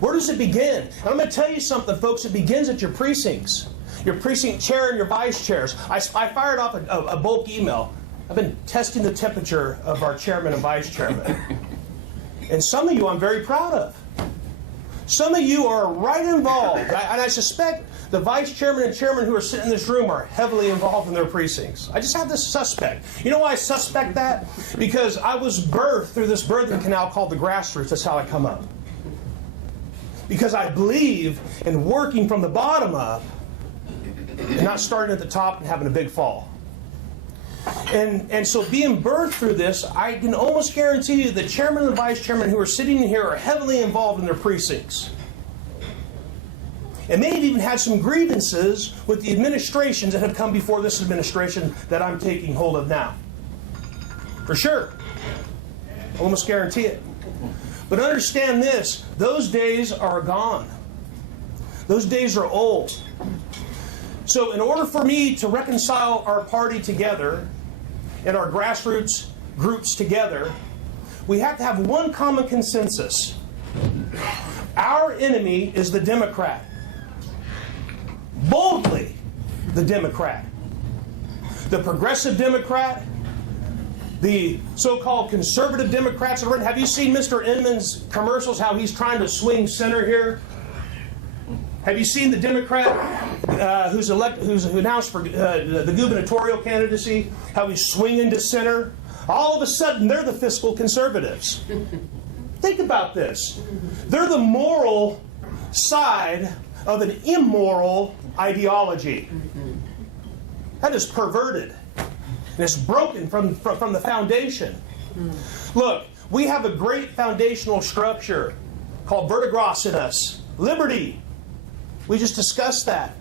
Where does it begin? And I'm going to tell you something, folks. It begins at your precincts. Your precinct chair and your vice chairs. I fired off a bulk email. I've been testing the temperature of our chairman and vice chairman. And some of you I'm very proud of. Some of you are right involved. And I suspect the vice chairman and chairman who are sitting in this room are heavily involved in their precincts. I just have this suspect. You know why I suspect that? Because I was birthed through this birthing canal called the grassroots. That's how I come up. Because I believe in working from the bottom up and not starting at the top and having a big fall. And so being birthed through this, I can almost guarantee you the chairman and the vice chairman who are sitting in here are heavily involved in their precincts. And may have even had some grievances with the administrations that have come before this administration that I'm taking hold of now. For sure. I almost guarantee it. But understand this, those days are gone. Those days are old. So in order for me to reconcile our party together and our grassroots groups together, we have to have one common consensus. Our enemy is the Democrat. Boldly, the Democrat. The progressive Democrat, the so-called conservative Democrats. Have you seen Mr. Inman's commercials, how he's trying to swing center here? Have you seen the Democrat who's announced for the gubernatorial candidacy? How he's swinging to center? All of a sudden, they're the fiscal conservatives. Think about this. They're the moral side of an immoral ideology. That is perverted. And it's broken from the foundation. Look, we have a great foundational structure called vertigras in us. Liberty. We just discussed that.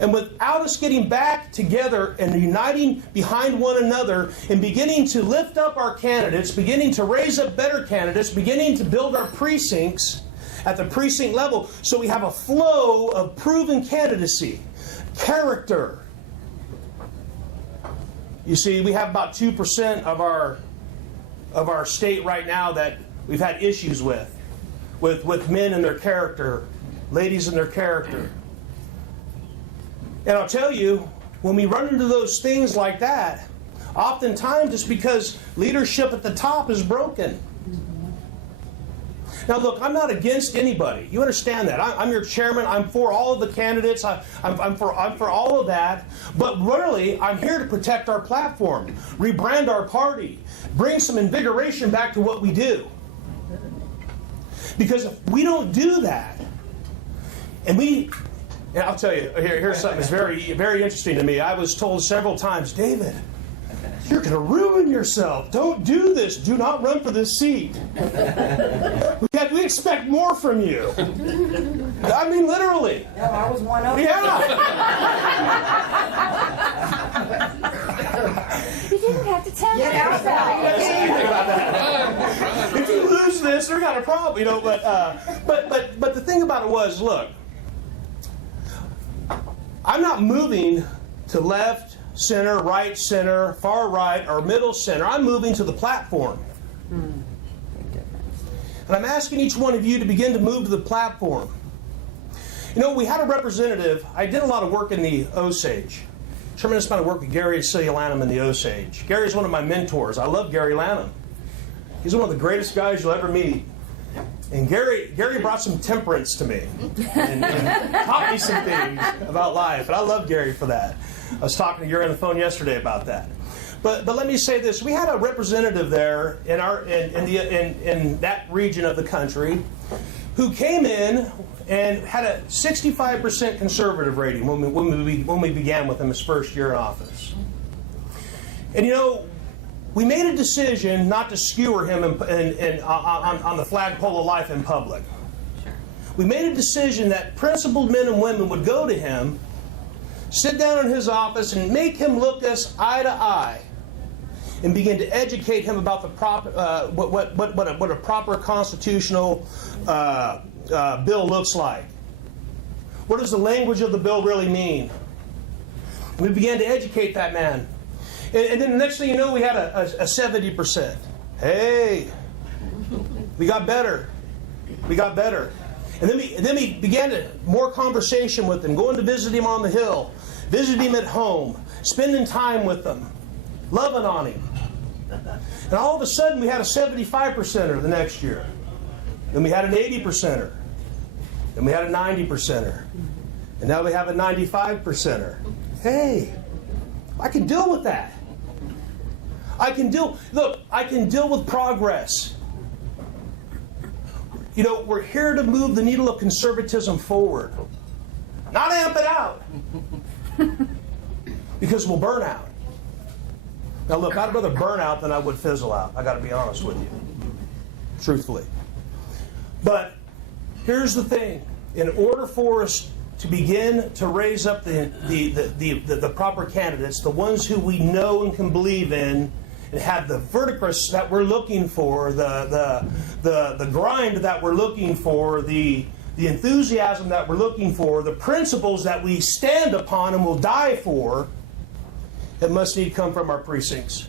And without us getting back together and uniting behind one another and beginning to lift up our candidates, beginning to raise up better candidates, beginning to build our precincts at the precinct level so we have a flow of proven candidacy, character. You see, we have about 2% of our state right now that we've had issues with men and their character, ladies and their character. And I'll tell you, when we run into those things like that, oftentimes it's because leadership at the top is broken. Now look, I'm not against anybody. You understand that. I'm your chairman. I'm for all of the candidates. I'm for all of that. But really, I'm here to protect our platform, rebrand our party, bring some invigoration back to what we do. Because if we don't do that, and I'll tell you, here's something that's very, very interesting to me. I was told several times, David, you're going to ruin yourself. Don't do this. Do not run for this seat. We expect more from you. I mean, literally. No, I was one of them. Yeah. You didn't have to tell me. You can't say anything about that. If you lose this, they're got a problem, you know. But the thing about it was, look, I'm not moving to left, center, right, center, far right, or middle center. I'm moving to the platform. And I'm asking each one of you to begin to move to the platform. You know, we had a representative. I did a lot of work in the Osage. Tremendous amount of work with Gary and Celia Lanham in the Osage. Gary's one of my mentors. I love Gary Lanham. He's one of the greatest guys you'll ever meet. And Gary brought some temperance to me and taught me some things about life. And I love Gary for that. I was talking to Gary on the phone yesterday about that. But let me say this: we had a representative there in that region of the country who came in and had a 65% conservative rating when we began with him his first year in office. And you know, we made a decision not to skewer him on the flagpole of life in public. We made a decision that principled men and women would go to him, sit down in his office, and make him look us eye to eye, and begin to educate him about the what a proper constitutional bill looks like. What does the language of the bill really mean? And we began to educate that man. And then the next thing you know, we had a 70%. Hey, we got better. We got better. And then we began more conversation with him, going to visit him on the Hill, visit him at home, spending time with him, loving on him. And all of a sudden, we had a 75%er the next year. Then we had an 80%er. Then we had a 90%er. And now we have a 95%er. Hey, I can deal with that. I can deal with progress. You know, we're here to move the needle of conservatism forward. Not amp it out. Because we'll burn out. Now look, I'd rather burn out than I would fizzle out. I got to be honest with you. Truthfully. But here's the thing. In order for us to begin to raise up the proper candidates, the ones who we know and can believe in, and have the verticals that we're looking for, the grind that we're looking for, the enthusiasm that we're looking for, the principles that we stand upon and will die for, it must need come from our precincts.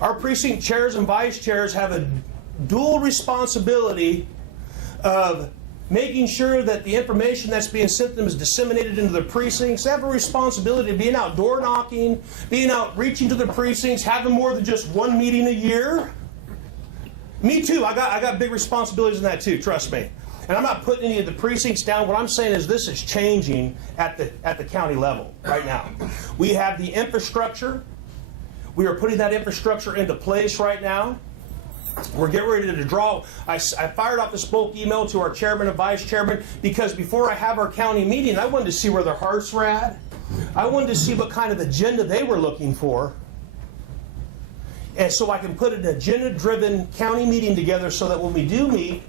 Our precinct chairs and vice chairs have a dual responsibility of making sure that the information that's being sent to them is disseminated into the precincts. They have a responsibility of being out door knocking, being out reaching to the precincts, having more than just one meeting a year. Me too. I got big responsibilities in that too. Trust me. And I'm not putting any of the precincts down. What I'm saying is this is changing at the county level right now. We have the infrastructure. We are putting that infrastructure into place right now. We're getting ready to draw. I fired off this bulk email to our chairman and vice chairman because before I have our county meeting, I wanted to see where their hearts were at. I wanted to see what kind of agenda they were looking for. And so I can put an agenda-driven county meeting together so that when we do meet,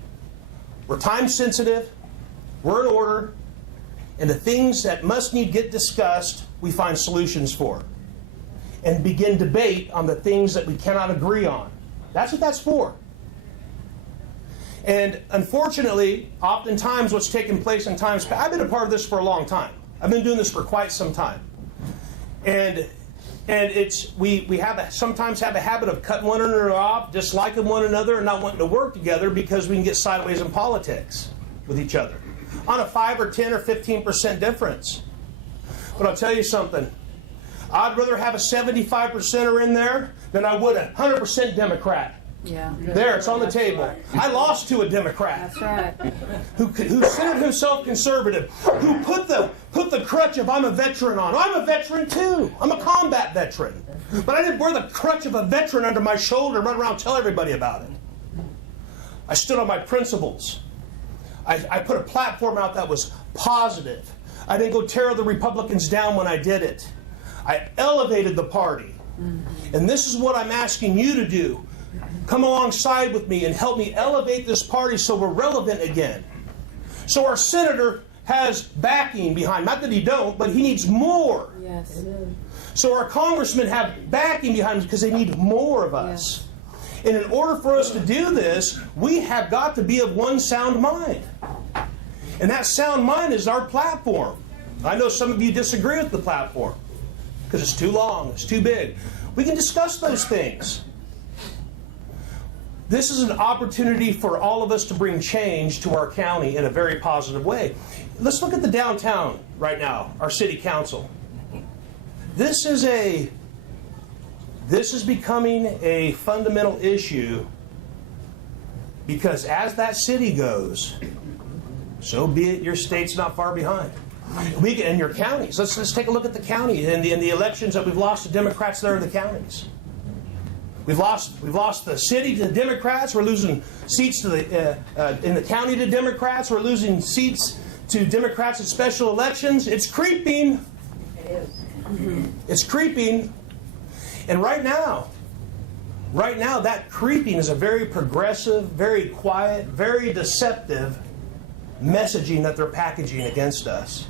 we're time sensitive, we're in order, and the things that must need get discussed, we find solutions for. And begin debate on the things that we cannot agree on. That's what that's for. And unfortunately, oftentimes what's taken place in times past, I've been a part of this for a long time. I've been doing this for quite some time. And it's we sometimes have a habit of cutting one another off, disliking one another, and not wanting to work together because we can get sideways in politics with each other on a 5 or 10 or 15% difference. But I'll tell you something. I'd rather have a 75%er in there than I would a 100% Democrat. Yeah. There, it's on the table. I lost to a Democrat. That's right. Who considered himself conservative, who put the crutch of I'm a veteran on. I'm a veteran too. I'm a combat veteran. But I didn't wear the crutch of a veteran under my shoulder and run around and tell everybody about it. I stood on my principles. I put a platform out that was positive. I didn't go tear the Republicans down when I did it. I elevated the party. And this is what I'm asking you to do. Come alongside with me and help me elevate this party so we're relevant again. So our senator has backing behind, not that he don't, but he needs more. Yes. So our congressmen have backing behind us because they need more of us. Yes. And in order for us to do this, we have got to be of one sound mind. And that sound mind is our platform. I know some of you disagree with the platform because it's too long, it's too big. We can discuss those things. This is an opportunity for all of us to bring change to our county in a very positive way. Let's look at the downtown right now, our city council. This is becoming a fundamental issue because as that city goes, so be it, your state's not far behind. And your counties. Let's take a look at the county and the elections that we've lost to Democrats there in the counties. We've lost the city to the Democrats. We're losing seats to in the county to Democrats. We're losing seats to Democrats in special elections. It's creeping. It is. It's creeping. And right now, that creeping is a very progressive, very quiet, very deceptive messaging that they're packaging against us.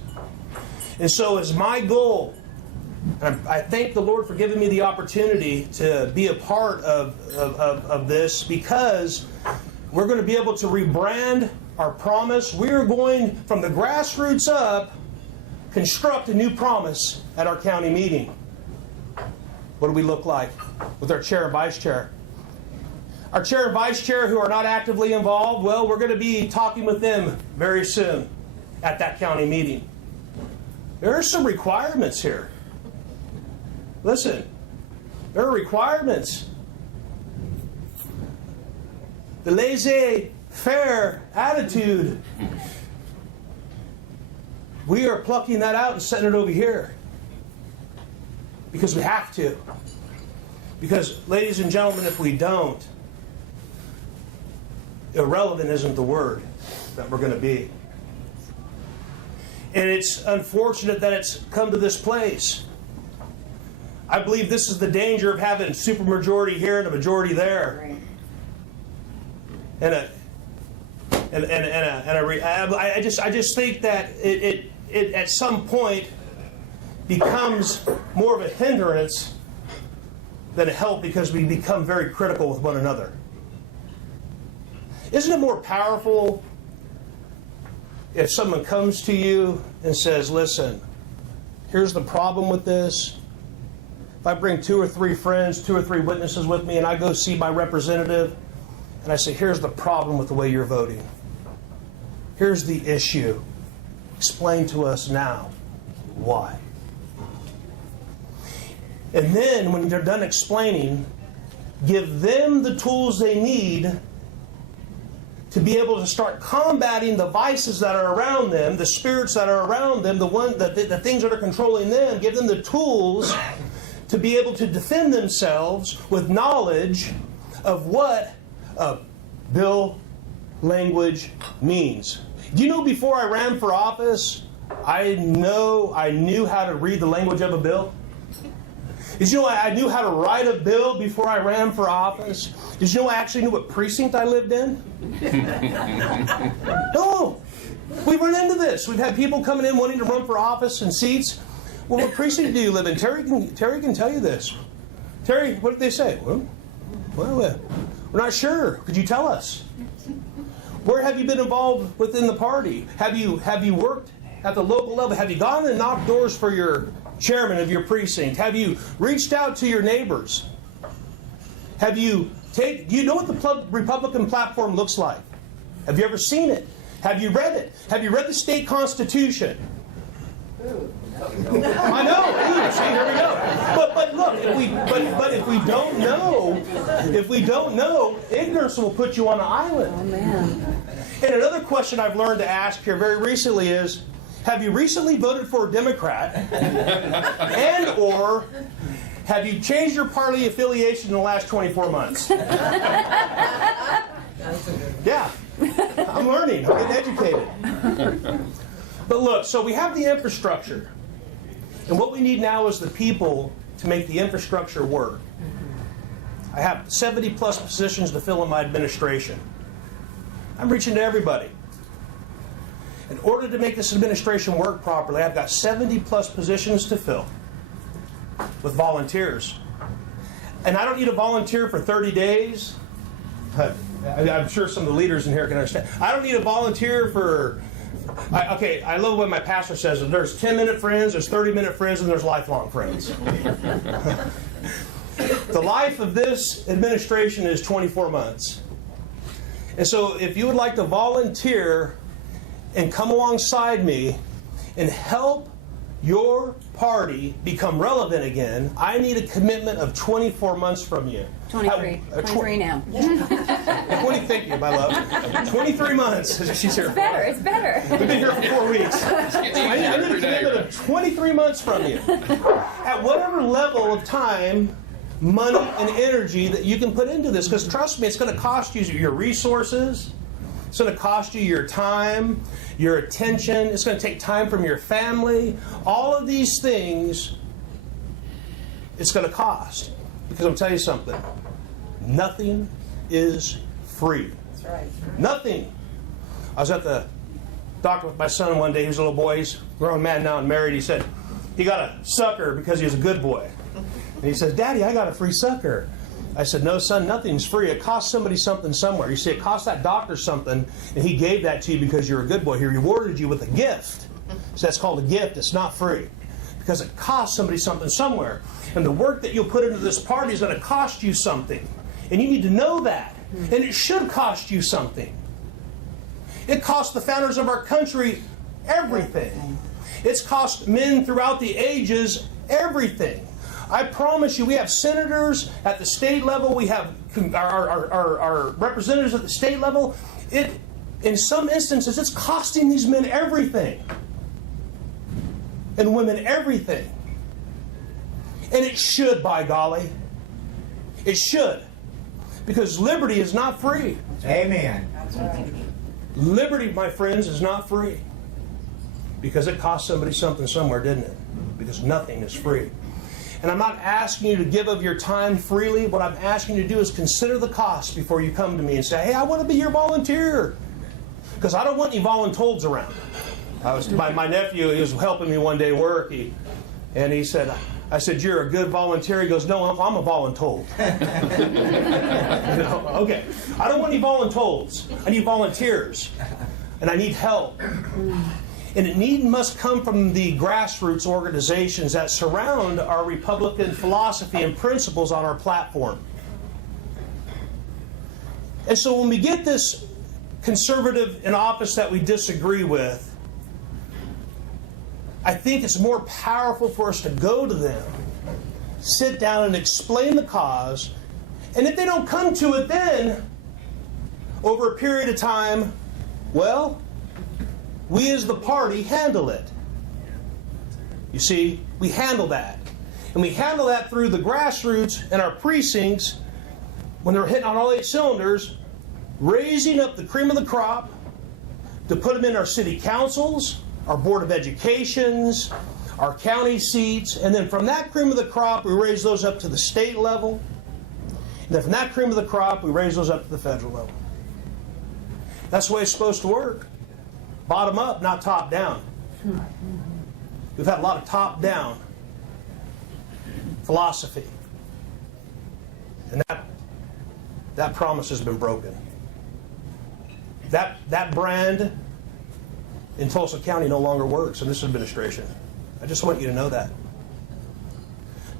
And so it's my goal. I thank the Lord for giving me the opportunity to be a part of this because we're going to be able to rebrand our promise. We are going from the grassroots up, construct a new promise at our county meeting. What do we look like with our chair and vice chair? Our chair and vice chair who are not actively involved, well, we're going to be talking with them very soon at that county meeting. There are some requirements here. Listen, there are requirements. The laissez-faire attitude, we are plucking that out and setting it over here. Because we have to. Because, ladies and gentlemen, if we don't, irrelevant isn't the word that we're going to be. And it's unfortunate that it's come to this place. I believe this is the danger of having supermajority here and a majority there. Right. I just think that it at some point becomes more of a hindrance than a help because we become very critical with one another. Isn't it more powerful if someone comes to you and says, listen, here's the problem with this. If I bring 2 or 3 friends, 2 or 3 witnesses with me, and I go see my representative, and I say, here's the problem with the way you're voting. Here's the issue. Explain to us now why. And then, when they're done explaining, give them the tools they need to be able to start combating the vices that are around them, the spirits that are around them, the things that are controlling them, give them the tools to be able to defend themselves with knowledge of what bill language means. Do you know before I ran for office, I knew how to read the language of a bill? Did you know I knew how to write a bill before I ran for office? Did you know I actually knew what precinct I lived in? No. We've run into this. We've had people coming in wanting to run for office and seats. Well, what precinct do you live in? Terry can tell you this. Terry, what did they say? Well, we're not sure. Could you tell us? Where have you been involved within the party? Have you worked at the local level? Have you gone and knocked doors for your chairman of your precinct? Have you reached out to your neighbors? Do you know what the Republican platform looks like? Have you ever seen it? Have you read it? Have you read the state constitution? I know. See, here we go. But look, if we don't know, ignorance will put you on an island. Oh man. And another question I've learned to ask here very recently is, have you recently voted for a Democrat? And or have you changed your party affiliation in the last 24 months? Yeah. I'm learning. I'm getting educated. But look, so we have the infrastructure. And what we need now is the people to make the infrastructure work. I have 70 plus positions to fill in my administration. I'm reaching to everybody. In order to make this administration work properly, I've got 70 plus positions to fill with volunteers. And I don't need a volunteer for 30 days. I'm sure some of the leaders in here can understand. I don't need a volunteer for... I love what my pastor says. There's 10-minute friends, there's 30-minute friends, and there's lifelong friends. The life of this administration is 24 months. And so if you would like to volunteer and come alongside me and help your party become relevant again, I need a commitment of 24 months from you. 23. 23 now. 20, thank you, my love. 23 months. She's here. It's better. We've been here for 4 weeks. I need a commitment of 23 months from you. At whatever level of time, money, and energy that you can put into this. Because trust me, it's going to cost you your resources. It's going to cost you your time, your attention. It's going to take time from your family. All of these things, it's going to cost. Because I'll tell you something. Nothing is free. That's right. Nothing. I was at the doctor with my son one day. He was a little boy. He's a grown man now and married. He said he got a sucker because he was a good boy. And he says, Daddy, I got a free sucker. I said, no, son, nothing's free. It costs somebody something somewhere. You see, it cost that doctor something, and he gave that to you because you're a good boy. He rewarded you with a gift. So that's called a gift. It's not free. Because it costs somebody something somewhere. And the work that you'll put into this party is going to cost you something. And you need to know that. And it should cost you something. It cost the founders of our country everything. It's cost men throughout the ages everything. I promise you, we have senators at the state level. We have our representatives at the state level. In some instances, it's costing these men everything. And women everything. And it should, by golly. It should. Because liberty is not free. Amen. Liberty, my friends, is not free. Because it cost somebody something somewhere, didn't it? Because nothing is free. And I'm not asking you to give of your time freely. What I'm asking you to do is consider the cost before you come to me and say, hey, I want to be your volunteer. Because I don't want any voluntold around. My nephew, he was helping me one day work, and he said, I said, you're a good volunteer. He goes, no, I'm a voluntold. Okay. I don't want any voluntold. I need volunteers. And I need help. And it must come from the grassroots organizations that surround our Republican philosophy and principles on our platform. And so when we get this conservative in office that we disagree with, I think it's more powerful for us to go to them, sit down and explain the cause, and if they don't come to it then, over a period of time, well, we as the party handle it. You see, we handle that. And we handle that through the grassroots and our precincts when they're hitting on all 8 cylinders, raising up the cream of the crop to put them in our city councils, our board of educations, our county seats, and then from that cream of the crop, we raise those up to the state level. And then from that cream of the crop, we raise those up to the federal level. That's the way it's supposed to work. Bottom up, not top down. We've had a lot of top down philosophy. And that promise has been broken. That brand in Tulsa County no longer works in this administration. I just want you to know that.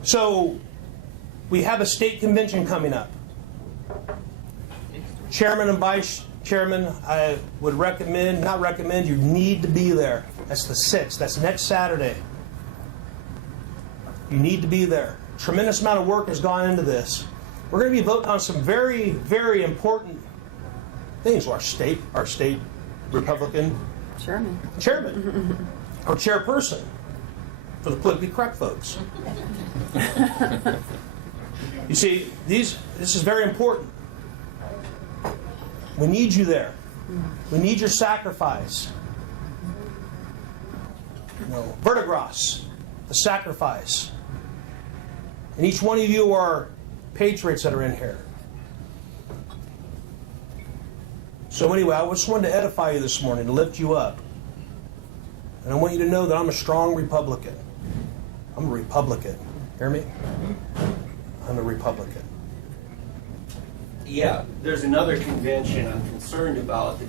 So, we have a state convention coming up. Chairman and Vice Chairman, I would you need to be there. That's the 6th. That's next Saturday. You need to be there. Tremendous amount of work has gone into this. We're going to be voting on some very, very important things. Our state Republican chairman or chairperson for the politically correct folks. You see, this is very important. We need you there. We need your sacrifice. Vertigras, the sacrifice. And each one of you are patriots that are in here. So anyway, I just wanted to edify you this morning, to lift you up. And I want you to know that I'm a strong Republican. I'm a Republican. Hear me? I'm a Republican. Yeah, there's another convention I'm concerned about, the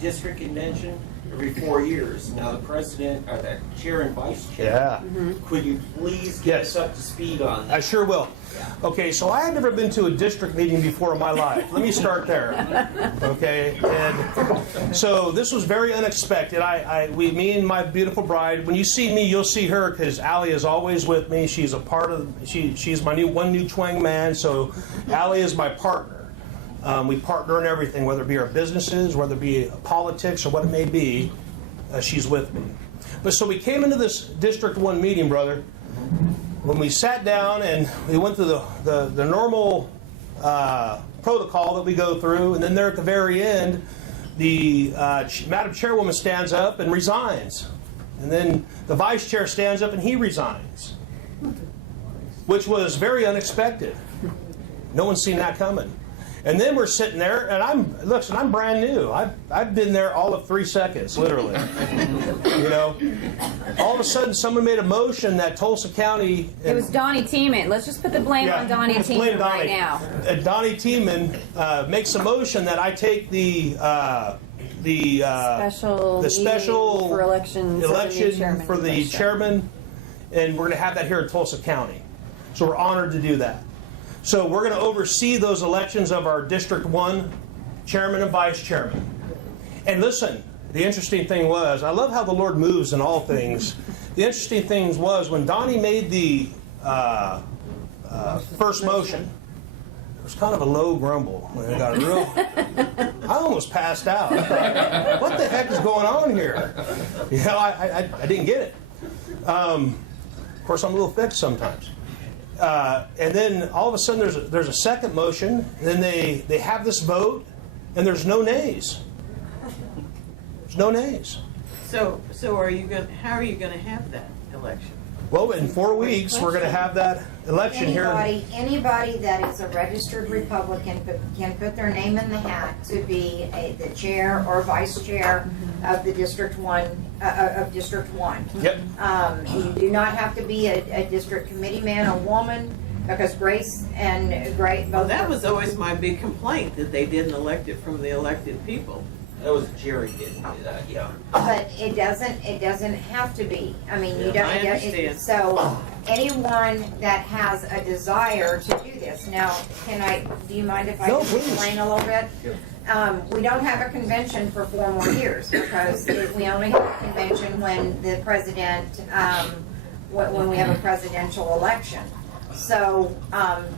district convention every 4 years. Now the president, or the chair and vice chair, could you please get us up to speed on that? I sure will. Okay, so I had never been to a district meeting before in my life. Let me start there. Okay, and so this was very unexpected. Me and my beautiful bride. When you see me, you'll see her because Allie is always with me. She's a part of. She's my new twang man. So Allie is my partner. We partner in everything, whether it be our businesses, whether it be politics, or what it may be. She's with me. But so we came into this District 1 meeting, brother. When we sat down and we went through the normal protocol that we go through, and then there at the very end, the Madam Chairwoman stands up and resigns. And then the Vice Chair stands up and he resigns, which was very unexpected. No one's seen that coming. And then we're sitting there, and I'm brand new. I've been there all of 3 seconds, literally. All of a sudden, someone made a motion that Tulsa County. It was Donnie Tiemann. Let's just put the blame on Donnie Tiemann right now. Donnie Tiemann makes a motion that I take the special for election for the chairman, and we're going to have that here in Tulsa County. So we're honored to do that. So we're going to oversee those elections of our District 1 chairman and vice chairman. And listen, the interesting thing was, I love how the Lord moves in all things. The interesting thing was when Donnie made the first motion, it was kind of a low grumble. When it got real, I almost passed out. I thought, what the heck is going on here? I didn't get it. Of course, I'm a little thick sometimes. And then all of a sudden there's a second motion, and then they have this vote, and there's no nays. There's no nays. So how are you going to have that election? Well, in 4 weeks we're going to have that election here. Anybody that is a registered Republican can put their name in the hat to be the chair or vice chair of the District 1 of District 1. Yep. You do not have to be a district committee man or woman, because Grace and Grace both. Well, that was always my big complaint, that they didn't elect it from the elected people. That was Jerry didn't do that, yeah. But it doesn't have to be. I mean, you don't. I understand. So anyone that has a desire to do this. Now, do you mind if I just explain a little bit? We don't have a convention for 4 more years, because we only have a convention when the president, when we have a presidential election. So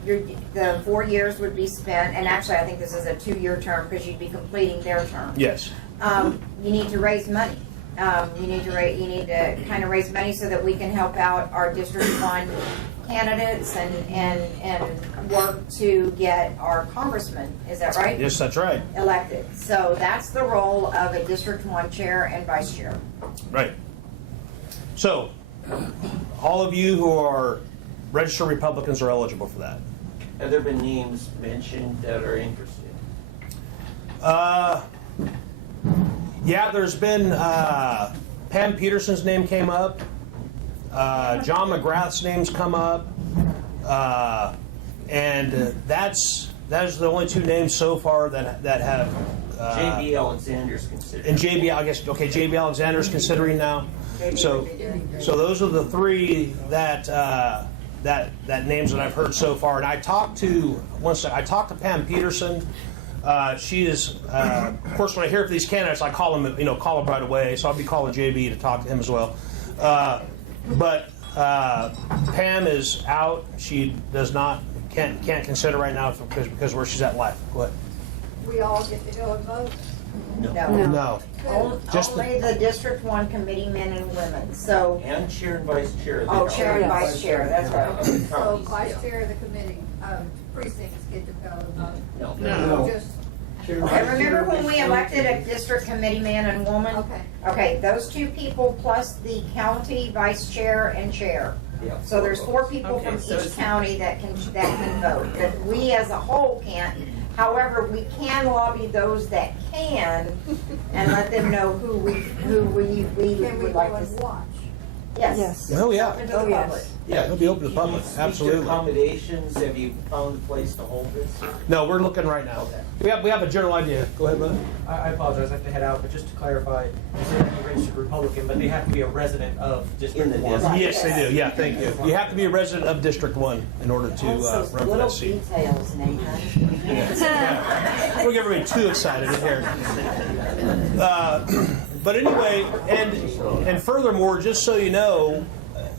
the 4 years would be spent, and actually I think this is a 2-year term because you'd be completing their term. Yes. You need to raise money. You need to kind of raise money so that we can help out our District 1 candidates and work to get our congressman, is that right? Yes, that's right. Elected. So that's the role of a District 1 chair and vice chair. Right. So, all of you who are registered Republicans are eligible for that. Have there been names mentioned that are interested? Yeah, there's been Pam Peterson's name came up. John McGrath's name's come up, and that's the only 2 names so far that have. J.B. Alexander's considered. And JB, I guess, okay, JB Alexander's considering now. So those are the 3 that names that I've heard so far. And I talked to Pam Peterson. She is, of course, when I hear from these candidates, I call them right away. So I'll be calling JB to talk to him as well. But Pam is out. She can't consider right now because where she's at in life. Go ahead. We all get to go and vote? No. Only the District 1 committee men and women. So. And chair and vice chair. Chair and vice chair. That's right. So vice chair of the committee, precincts get to go and vote? No. Just, Okay, remember when we elected a district committee man and woman? okay. Okay, those 2 people plus the county vice chair and chair. Yeah. So there's 4 people Okay, from so each it's- county that can vote. But we as a whole can't. However, we can lobby those that can and let them know who we Can we would go like to and see. watch? Yes. Oh, yeah. Open to the public. Yeah, it'll be open to the public. Speak to Absolutely. accommodations, have you found a place to hold this? No, we're looking right now. We have a general idea. Go ahead, brother. I apologize, I have to head out, but just to clarify, you said any registered Republican, but they have to be a resident of District In the 1. district. Yes, they do. Yeah, thank you. You have to be a resident of District 1 in order to Those run for little that seat. details, Nathan. Don't get everybody too excited in here. But anyway, and furthermore, just so you know,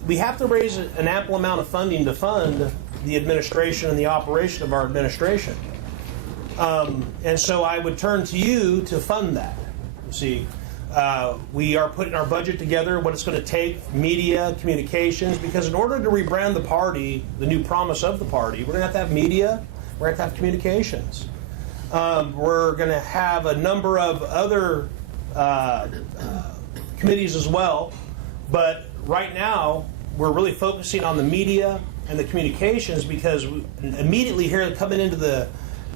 we have to raise an ample amount of funding to fund the administration and the operation of our administration. And so I would turn to you to fund that. You see, we are putting our budget together, what it's going to take, media, communications, because in order to rebrand the party, the new promise of the party, we're going to have media, we're going to have communications. We're going to have a number of other committees as well, but right now we're really focusing on the media and the communications because immediately here coming into the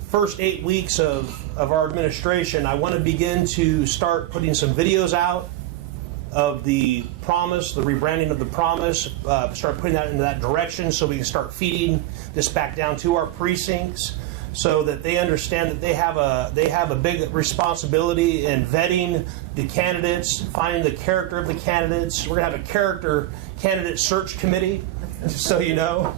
first 8 weeks of our administration, I want to begin to start putting some videos out of the promise, the rebranding of the promise, start putting that into that direction so we can start feeding this back down to our precincts so that they understand that they have a big responsibility in vetting the candidates, finding the character of the candidates. We're going to have a character candidate search committee, just so you know.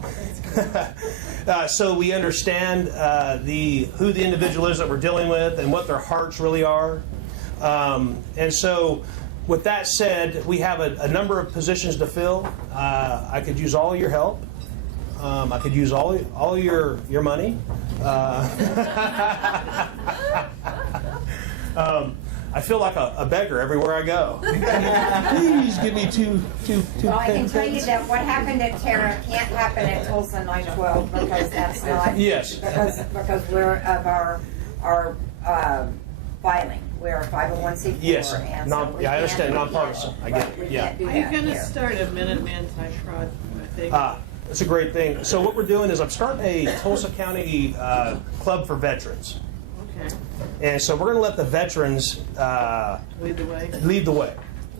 So we understand who the individual is that we're dealing with and what their hearts really are. And so with that said, we have a number of positions to fill. I could use all your help. I could use all your money. I feel like a beggar everywhere I go. Please give me two. Well, I can tell you that what happened at Terra can't happen at Tulsa 9.12 because that's not. Yes. Because we're of our filing. We're a 501c4. Yes. And so we I understand. can't- Nonpartisan. I get it. we Yeah. can't do Are you that going to here. start a Minuteman type project, I think? That's a great thing. So what we're doing is I'm starting a Tulsa County Club for Veterans. Okay. And so we're going to let the veterans Lead the way.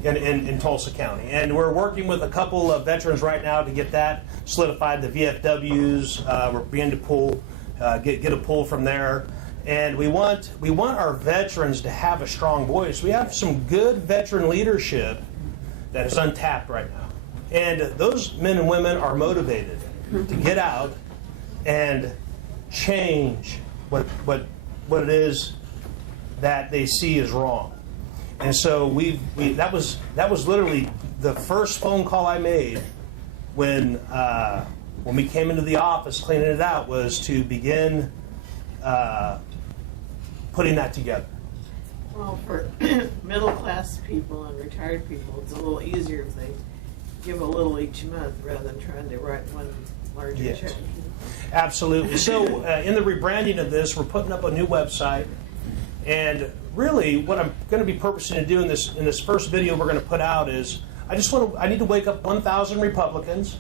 in Tulsa County. And we're working with a couple of veterans right now to get that solidified, the VFWs. We're beginning to pull, get a pull from there. And we want our veterans to have a strong voice. We have some good veteran leadership that is untapped right now. And those men and women are motivated to get out and change what it is that they see is wrong. And so that was literally the first phone call I made when when we came into the office cleaning it out was to begin putting that together. Well, for middle-class people and retired people, it's a little easier if they give a little each month rather than trying to write one larger Yes. check. Absolutely. So in the rebranding of this, we're putting up a new website. And really what I'm going to be purposing to do in this first video we're going to put out is I need to wake up 1,000 Republicans.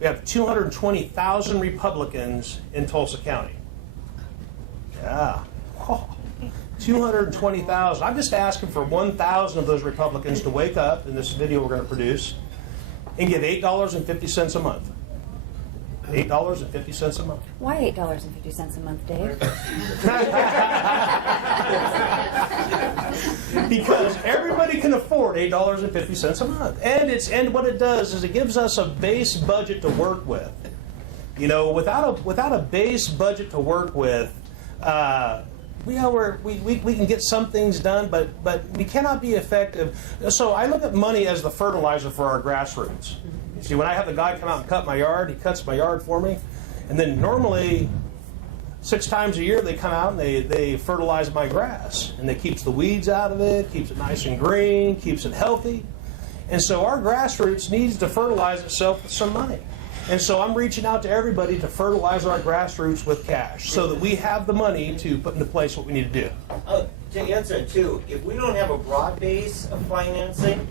We have 220,000 Republicans in Tulsa County. Yeah. Oh, 220,000. I'm just asking for 1,000 of those Republicans to wake up in this video we're going to produce and give $8.50 a month. $8.50 a month. Why $8.50 a month, Dave? Because everybody can afford $8.50 a month, and what it does is it gives us a base budget to work with. You know, without a base budget to work with, we can get some things done, but we cannot be effective. So I look at money as the fertilizer for our grassroots. You see, when I have the guy come out and cut my yard, he cuts my yard for me, and then normally 6 times a year they come out and they fertilize my grass, and they keeps the weeds out of it, keeps it nice and green, keeps it healthy. And so our grassroots needs to fertilize itself with some money. And so I'm reaching out to everybody to fertilize our grassroots with cash so that we have the money to put into place what we need to do. To answer it too, if we don't have a broad base of financing,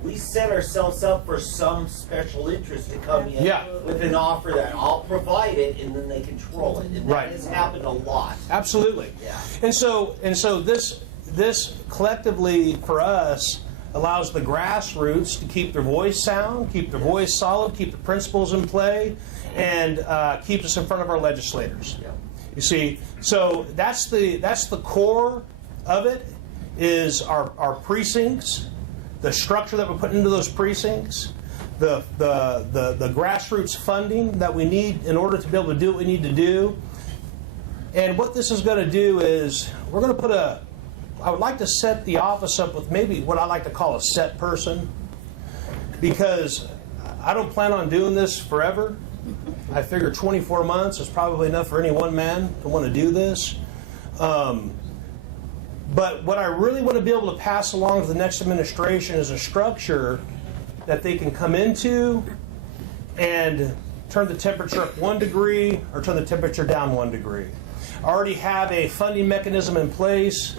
we set ourselves up for some special interest to come in with an offer that I'll provide it and then they control it. And that has happened a lot. Absolutely. Yeah. And so this collectively for us allows the grassroots to keep their voice sound, keep their voice solid, keep the principles in play, and keep us in front of our legislators. Yeah. You see, so that's the core of it is our precincts, the structure that we're putting into those precincts, the grassroots funding that we need in order to be able to do what we need to do. And what this is going to do is we're going to put I would like to set the office up with maybe what I like to call a set person, because I don't plan on doing this forever. I figure 24 months is probably enough for any one man to want to do this. But what I really want to be able to pass along to the next administration is a structure that they can come into and turn the temperature up 1 degree or turn the temperature down 1 degree. I already have a funding mechanism in place,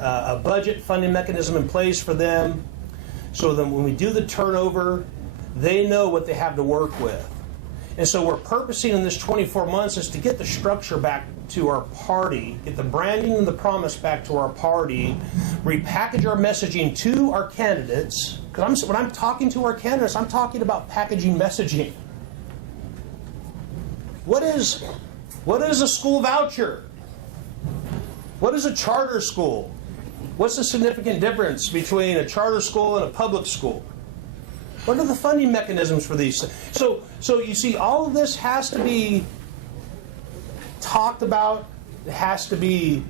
a budget funding mechanism in place for them, so that when we do the turnover, they know what they have to work with. And so we're purposing in this 24 months is to get the structure back to our party, get the branding and the promise back to our party, repackage our messaging to our candidates. Because when I'm talking to our candidates, I'm talking about packaging messaging. What is a school voucher? What is a charter school? What's the significant difference between a charter school and a public school? What are the funding mechanisms for these? So you see, all of this has to be talked about. It has to be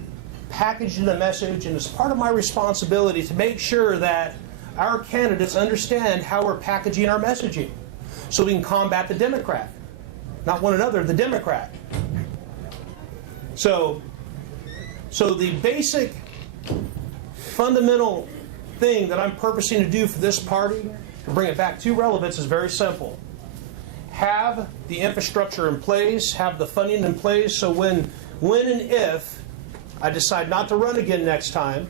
packaged in a message, and it's part of my responsibility to make sure that our candidates understand how we're packaging our messaging, so we can combat the Democrat, not one another, the Democrat. So the basic fundamental thing that I'm purposing to do for this party, to bring it back to relevance, is very simple. Have the infrastructure in place, have the funding in place, so when and if I decide not to run again next time,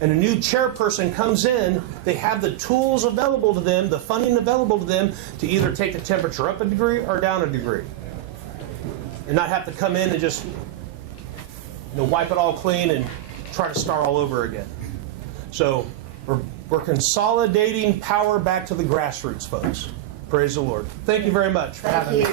and a new chairperson comes in, they have the tools available to them, the funding available to them, to either take the temperature up a degree or down a degree. And not have to come in and just wipe it all clean and try to start all over again. So we're consolidating power back to the grassroots, folks. Praise the Lord. Thank you very much for having me.